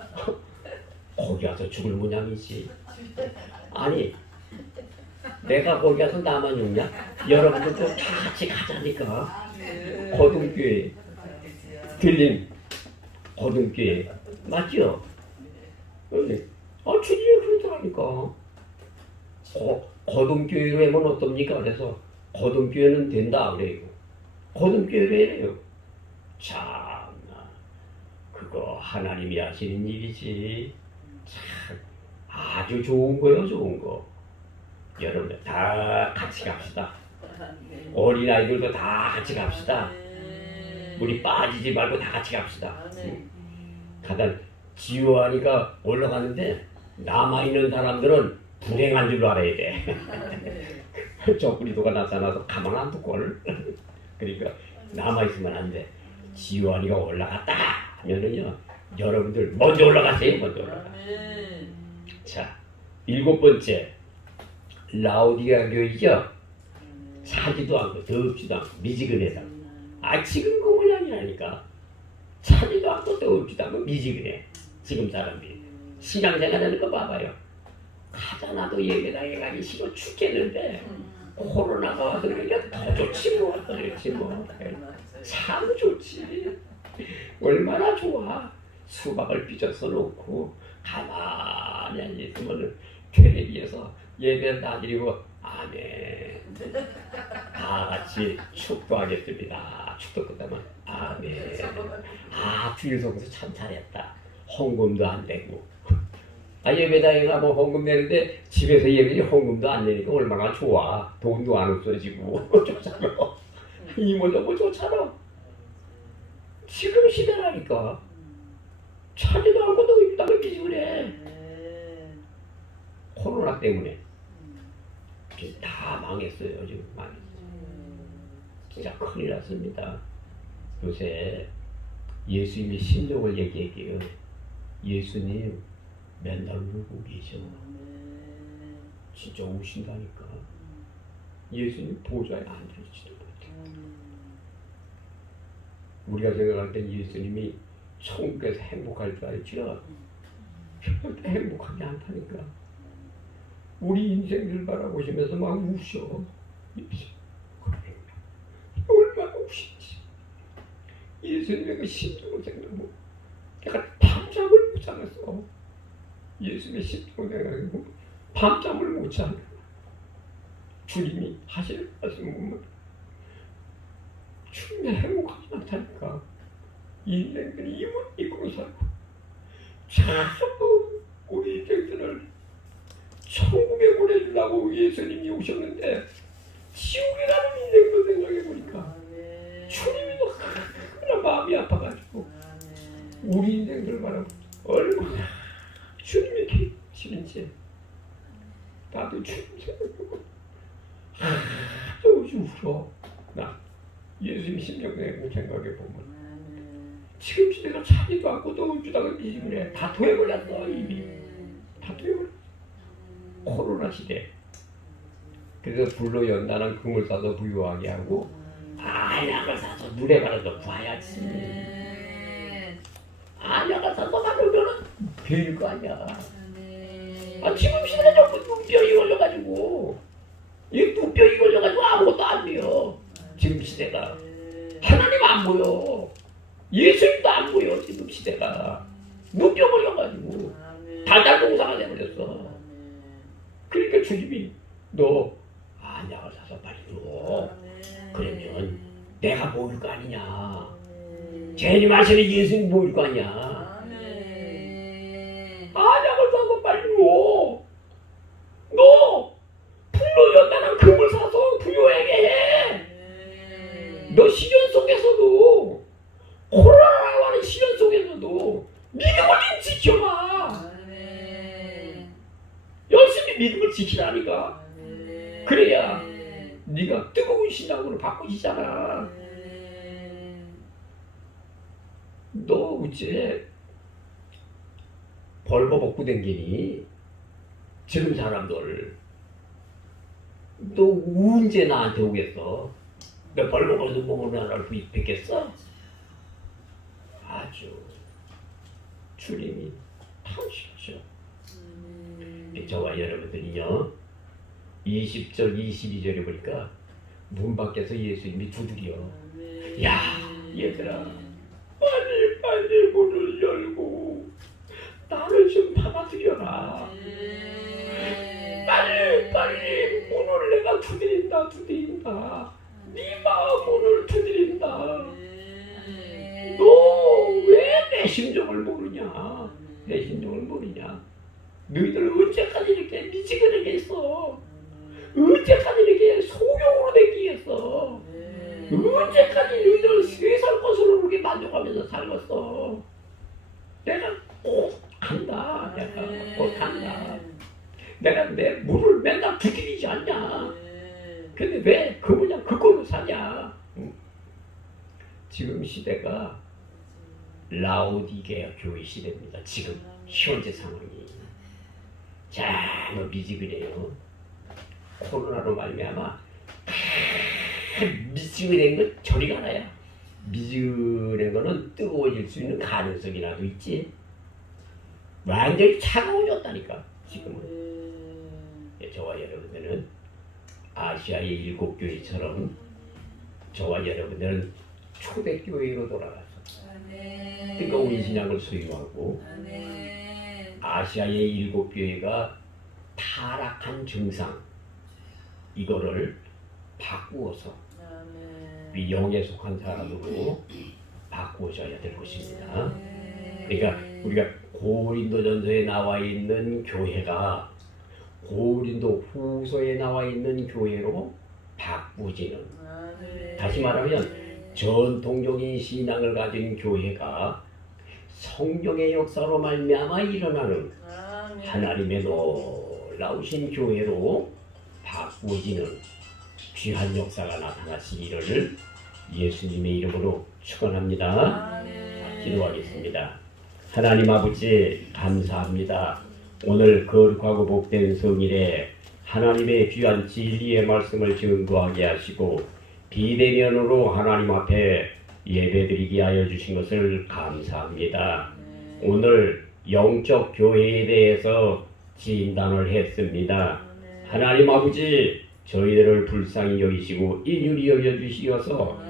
거기 가서 죽을 모양이지. 아니, 내가 거기 가서 나만 죽냐? 여러분들도 다 같이 가자니까. 거둠교회, 들림, 거둠교회. 맞죠? 주님이 그러더라니까. 거둠교회로 하면 어떻습니까? 그래서 거둠교회는 된다 그래요. 거둠교회로 해요. 참나 그거 하나님이 하시는 일이지. 참 아주 좋은 거요, 좋은 거. 여러분들 다 같이 갑시다. 어린아이들도 다 같이 갑시다. 우리 빠지지 말고 다 같이 갑시다. 가다 지요하니까 올라가는데 남아있는 사람들은 불행한 줄 알아야 돼. 저 뿌리도가 나타나서 가만 안 둘걸. 그러니까 남아있으면 안 돼. 지요하니가 올라갔다 하면은요 여러분들 먼저 올라가세요. 먼저 올라가. 자, 7번째 라오디가 교회죠. 차지도 않고 덥지도 않고 미지근해서 지금 그 모양이라니까. 차지도 않고 덥지도 않고 미지근해. 지금 사람들이 신앙생활 하는 거 봐봐요. 가자나도 예배당에 가기 싫어 죽겠는데 코로나가 와서 그러니까 더 좋지 뭐. 그렇지 뭐. 참 좋지. 얼마나 좋아. 수박을 빚어서 놓고 가만히 앉아있으면 테레비에서 예배를 다 드리고 아멘. 다 같이 축도하겠습니다. 축도 끝나면 아멘. 주일 성수 참 잘했다. 헌금도 안 되고. 예배당에 가면 헌금 내는데 집에서 예배니 헌금도 안 내니까 얼마나 좋아. 돈도 안 없어지고 좋잖아. 이모도 뭐 좋잖아. 지금 시대라니까. 차지도 않고 너 입다가 비지그래. 코로나 때문에 다 망했어요. 지금 망했어요. 진짜 큰일 났습니다. 요새 예수님의 심정을 얘기할게요. 예수님 맨날 울고 계셔. 진짜 우신다니까. 예수님 보좌에 앉아있지도 못해. 우리가 생각할 땐 예수님이 천국에서 행복할 줄 알지요. 절대 행복하지 않다니까. 우리 인생들 바라보시면서 막 우셔. 얼마나 우시지. 예수님의 그 심정을 생각하고 내가 밤잠을 못 자겠어. 예수님의 심정을 생각하고 밤잠을 못 자네. 주님이 하실 말씀을 보면 주님이 행복하지 않다니까. 인생들이 입을 입고 살고 자꾸 우리 인생들을 천국에 보내주려고 예수님이 오셨는데 지옥이라는 인생도 생각해보니까 주님이 너무나 마음이 아파가지고 우리 인생들 바라보고 얼마나 주님이 계시는지 나도 주님 생각하고 아주 울어. 나 예수님 심정 생각해보면 지금 시대가 차지도 않고 또 주다가 미지근해. 다 토해버렸어. 이미 다 토해버렸어. 코로나 시대. 그래서 불로 연단한 금을 싸서 부유하게 하고 안약을 사서 물에 갈아서 부어야지. 안약을 사서 바르면은 배일 거 아니야. 지금 시대가 전부 눈뼈이 걸려가지고 이 눈뼈이 걸려가지고 아무것도 안 돼요. 지금 시대가 하나님 안 보여. 예수님도 안 보여. 지금 시대가 눈뼈 걸려가지고 달달동사가 돼버렸어. 그러니까 주님이 너 안약을 사서 빨리 줘. 그러면 내가 보일 거 아니냐. 제님 하시는 예수님 보일 거 아니야. 안약을 사서 빨리 줘. 너 불로 연단한 금을 사서 부유하게 해. 너 시련 속에서도 코로나라고 하는 시련 속에서도 믿음을 좀 지켜봐. 열심히 믿음을 지키라니까. 그래야 네가 뜨거운 신앙으로 바꾸시잖아. 너 어째 벌거벗고 댕기니? 지금 사람들 너 언제 나한테 오겠어? 너 벌거벗은 몸으로 나를 뵙겠어? 아주 주님이 탐식하셔. 저와 여러분들이요 20절 22절에 보니까 문 밖에서 예수님이 두드려. 야 얘들아 빨리 문을 열고 나를 좀 받아들여라. 빨리 문을 내가 두드린다. 네 마음 문을 두드린다. 너 왜 내 심정을 모르냐? 내 심정을 모르냐? 너희들 언제까지 이렇게 미치게 있어? 언제까지 이렇게 소경으로 되기겠어? 언제까지 너희들 세상 것으로 그렇게 만족하면서 살겠어? 내가 꼭 간다. 내가 내 물을 맨날 두드리지 않냐? 근데 왜 그걸로 사냐? 지금 시대가 라오디게아 교회 시대입니다. 지금 현재 상황이 참 미지근해요. 코로나로 말미암아 미지근한 건 저리 가라야. 미지근한 거는 뜨거워질 수 있는 가능성이라도 있지. 완전히 차가워졌다니까 지금은. 저와 여러분들은 아시아의 7교회처럼 저와 여러분들은 초대교회로 돌아가서 뜨거운 신앙을 소유하고 아시아의 7교회가 타락한 증상 이거를 바꾸어서 우리 영에 속한 사람으로 바꾸어져야 될 것입니다. 그러니까 우리가 고린도전서에 나와 있는 교회가 고린도 후서에 나와 있는 교회로 바꾸지는, 다시 말하면 전통적인 신앙을 가진 교회가 성령의 역사로 말미암아 일어나는 하나님의 놀라우신 교회로 바꾸어지는 귀한 역사가 나타나시기를 예수님의 이름으로 축원합니다. 기도하겠습니다. 하나님 아버지 감사합니다. 오늘 거룩하고 복된 성일에 하나님의 귀한 진리의 말씀을 증거하게 하시고 비대면으로 하나님 앞에 예배드리게 하여 주신 것을 감사합니다. 오늘 영적 교회에 대해서 진단을 했습니다. 하나님 아버지, 저희들을 불쌍히 여기시고 인율히 여겨주시어서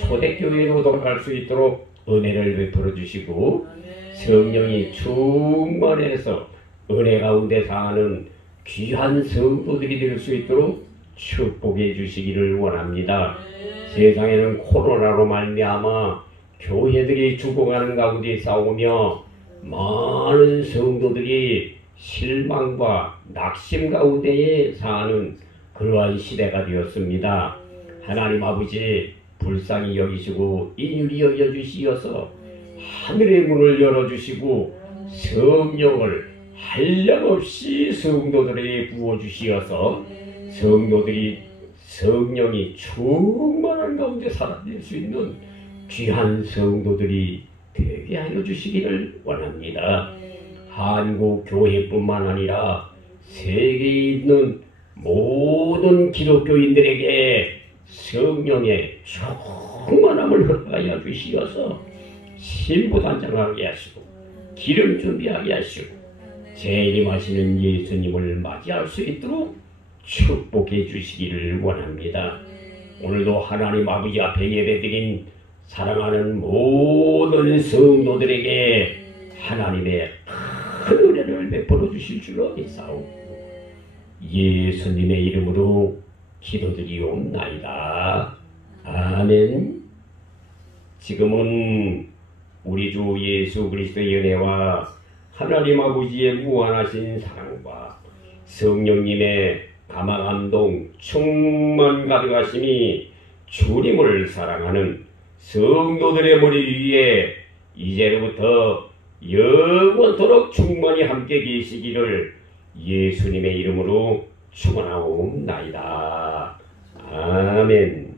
초대교회로 돌아갈 수 있도록 은혜를 베풀어 주시고 성령이 충만해서 은혜 가운데 사는 귀한 성도들이 될 수 있도록 축복해 주시기를 원합니다. 세상에는 코로나로 말미암아 교회들이 죽어가는 가운데 싸우며 많은 성도들이 실망과 낙심 가운데에 사는 그러한 시대가 되었습니다. 하나님 아버지, 불쌍히 여기시고 인율히 여겨주시어서 하늘의 문을 열어주시고 성령을 한량없이 성도들에게 부어주시어서 성도들이 성령이 충만한 가운데 살아낼 수 있는 귀한 성도들이 되게 하여 주시기를 원합니다. 한국 교회뿐만 아니라 세계에 있는 모든 기독교인들에게 성령의 충만함을 허락하여 주시어서 신부 단장하게 하시고 기름 준비하게 하시고 재림하시는 예수님을 맞이할 수 있도록 축복해 주시기를 원합니다. 오늘도 하나님 아버지 앞에 예배드린 사랑하는 모든 성도들에게 하나님의 큰 은혜를 베풀어 주실 줄로 믿사오고 예수님의 이름으로 기도드리옵나이다. 아멘. 지금은 우리 주 예수 그리스도의 은혜와 하나님 아버지의 무한하신 사랑과 성령님의 감화감동 충만 가득하심이 주님을 사랑하는 성도들의 머리 위에 이제로부터 영원토록 충만히 함께 계시기를 예수님의 이름으로 축원하옵나이다. 아멘.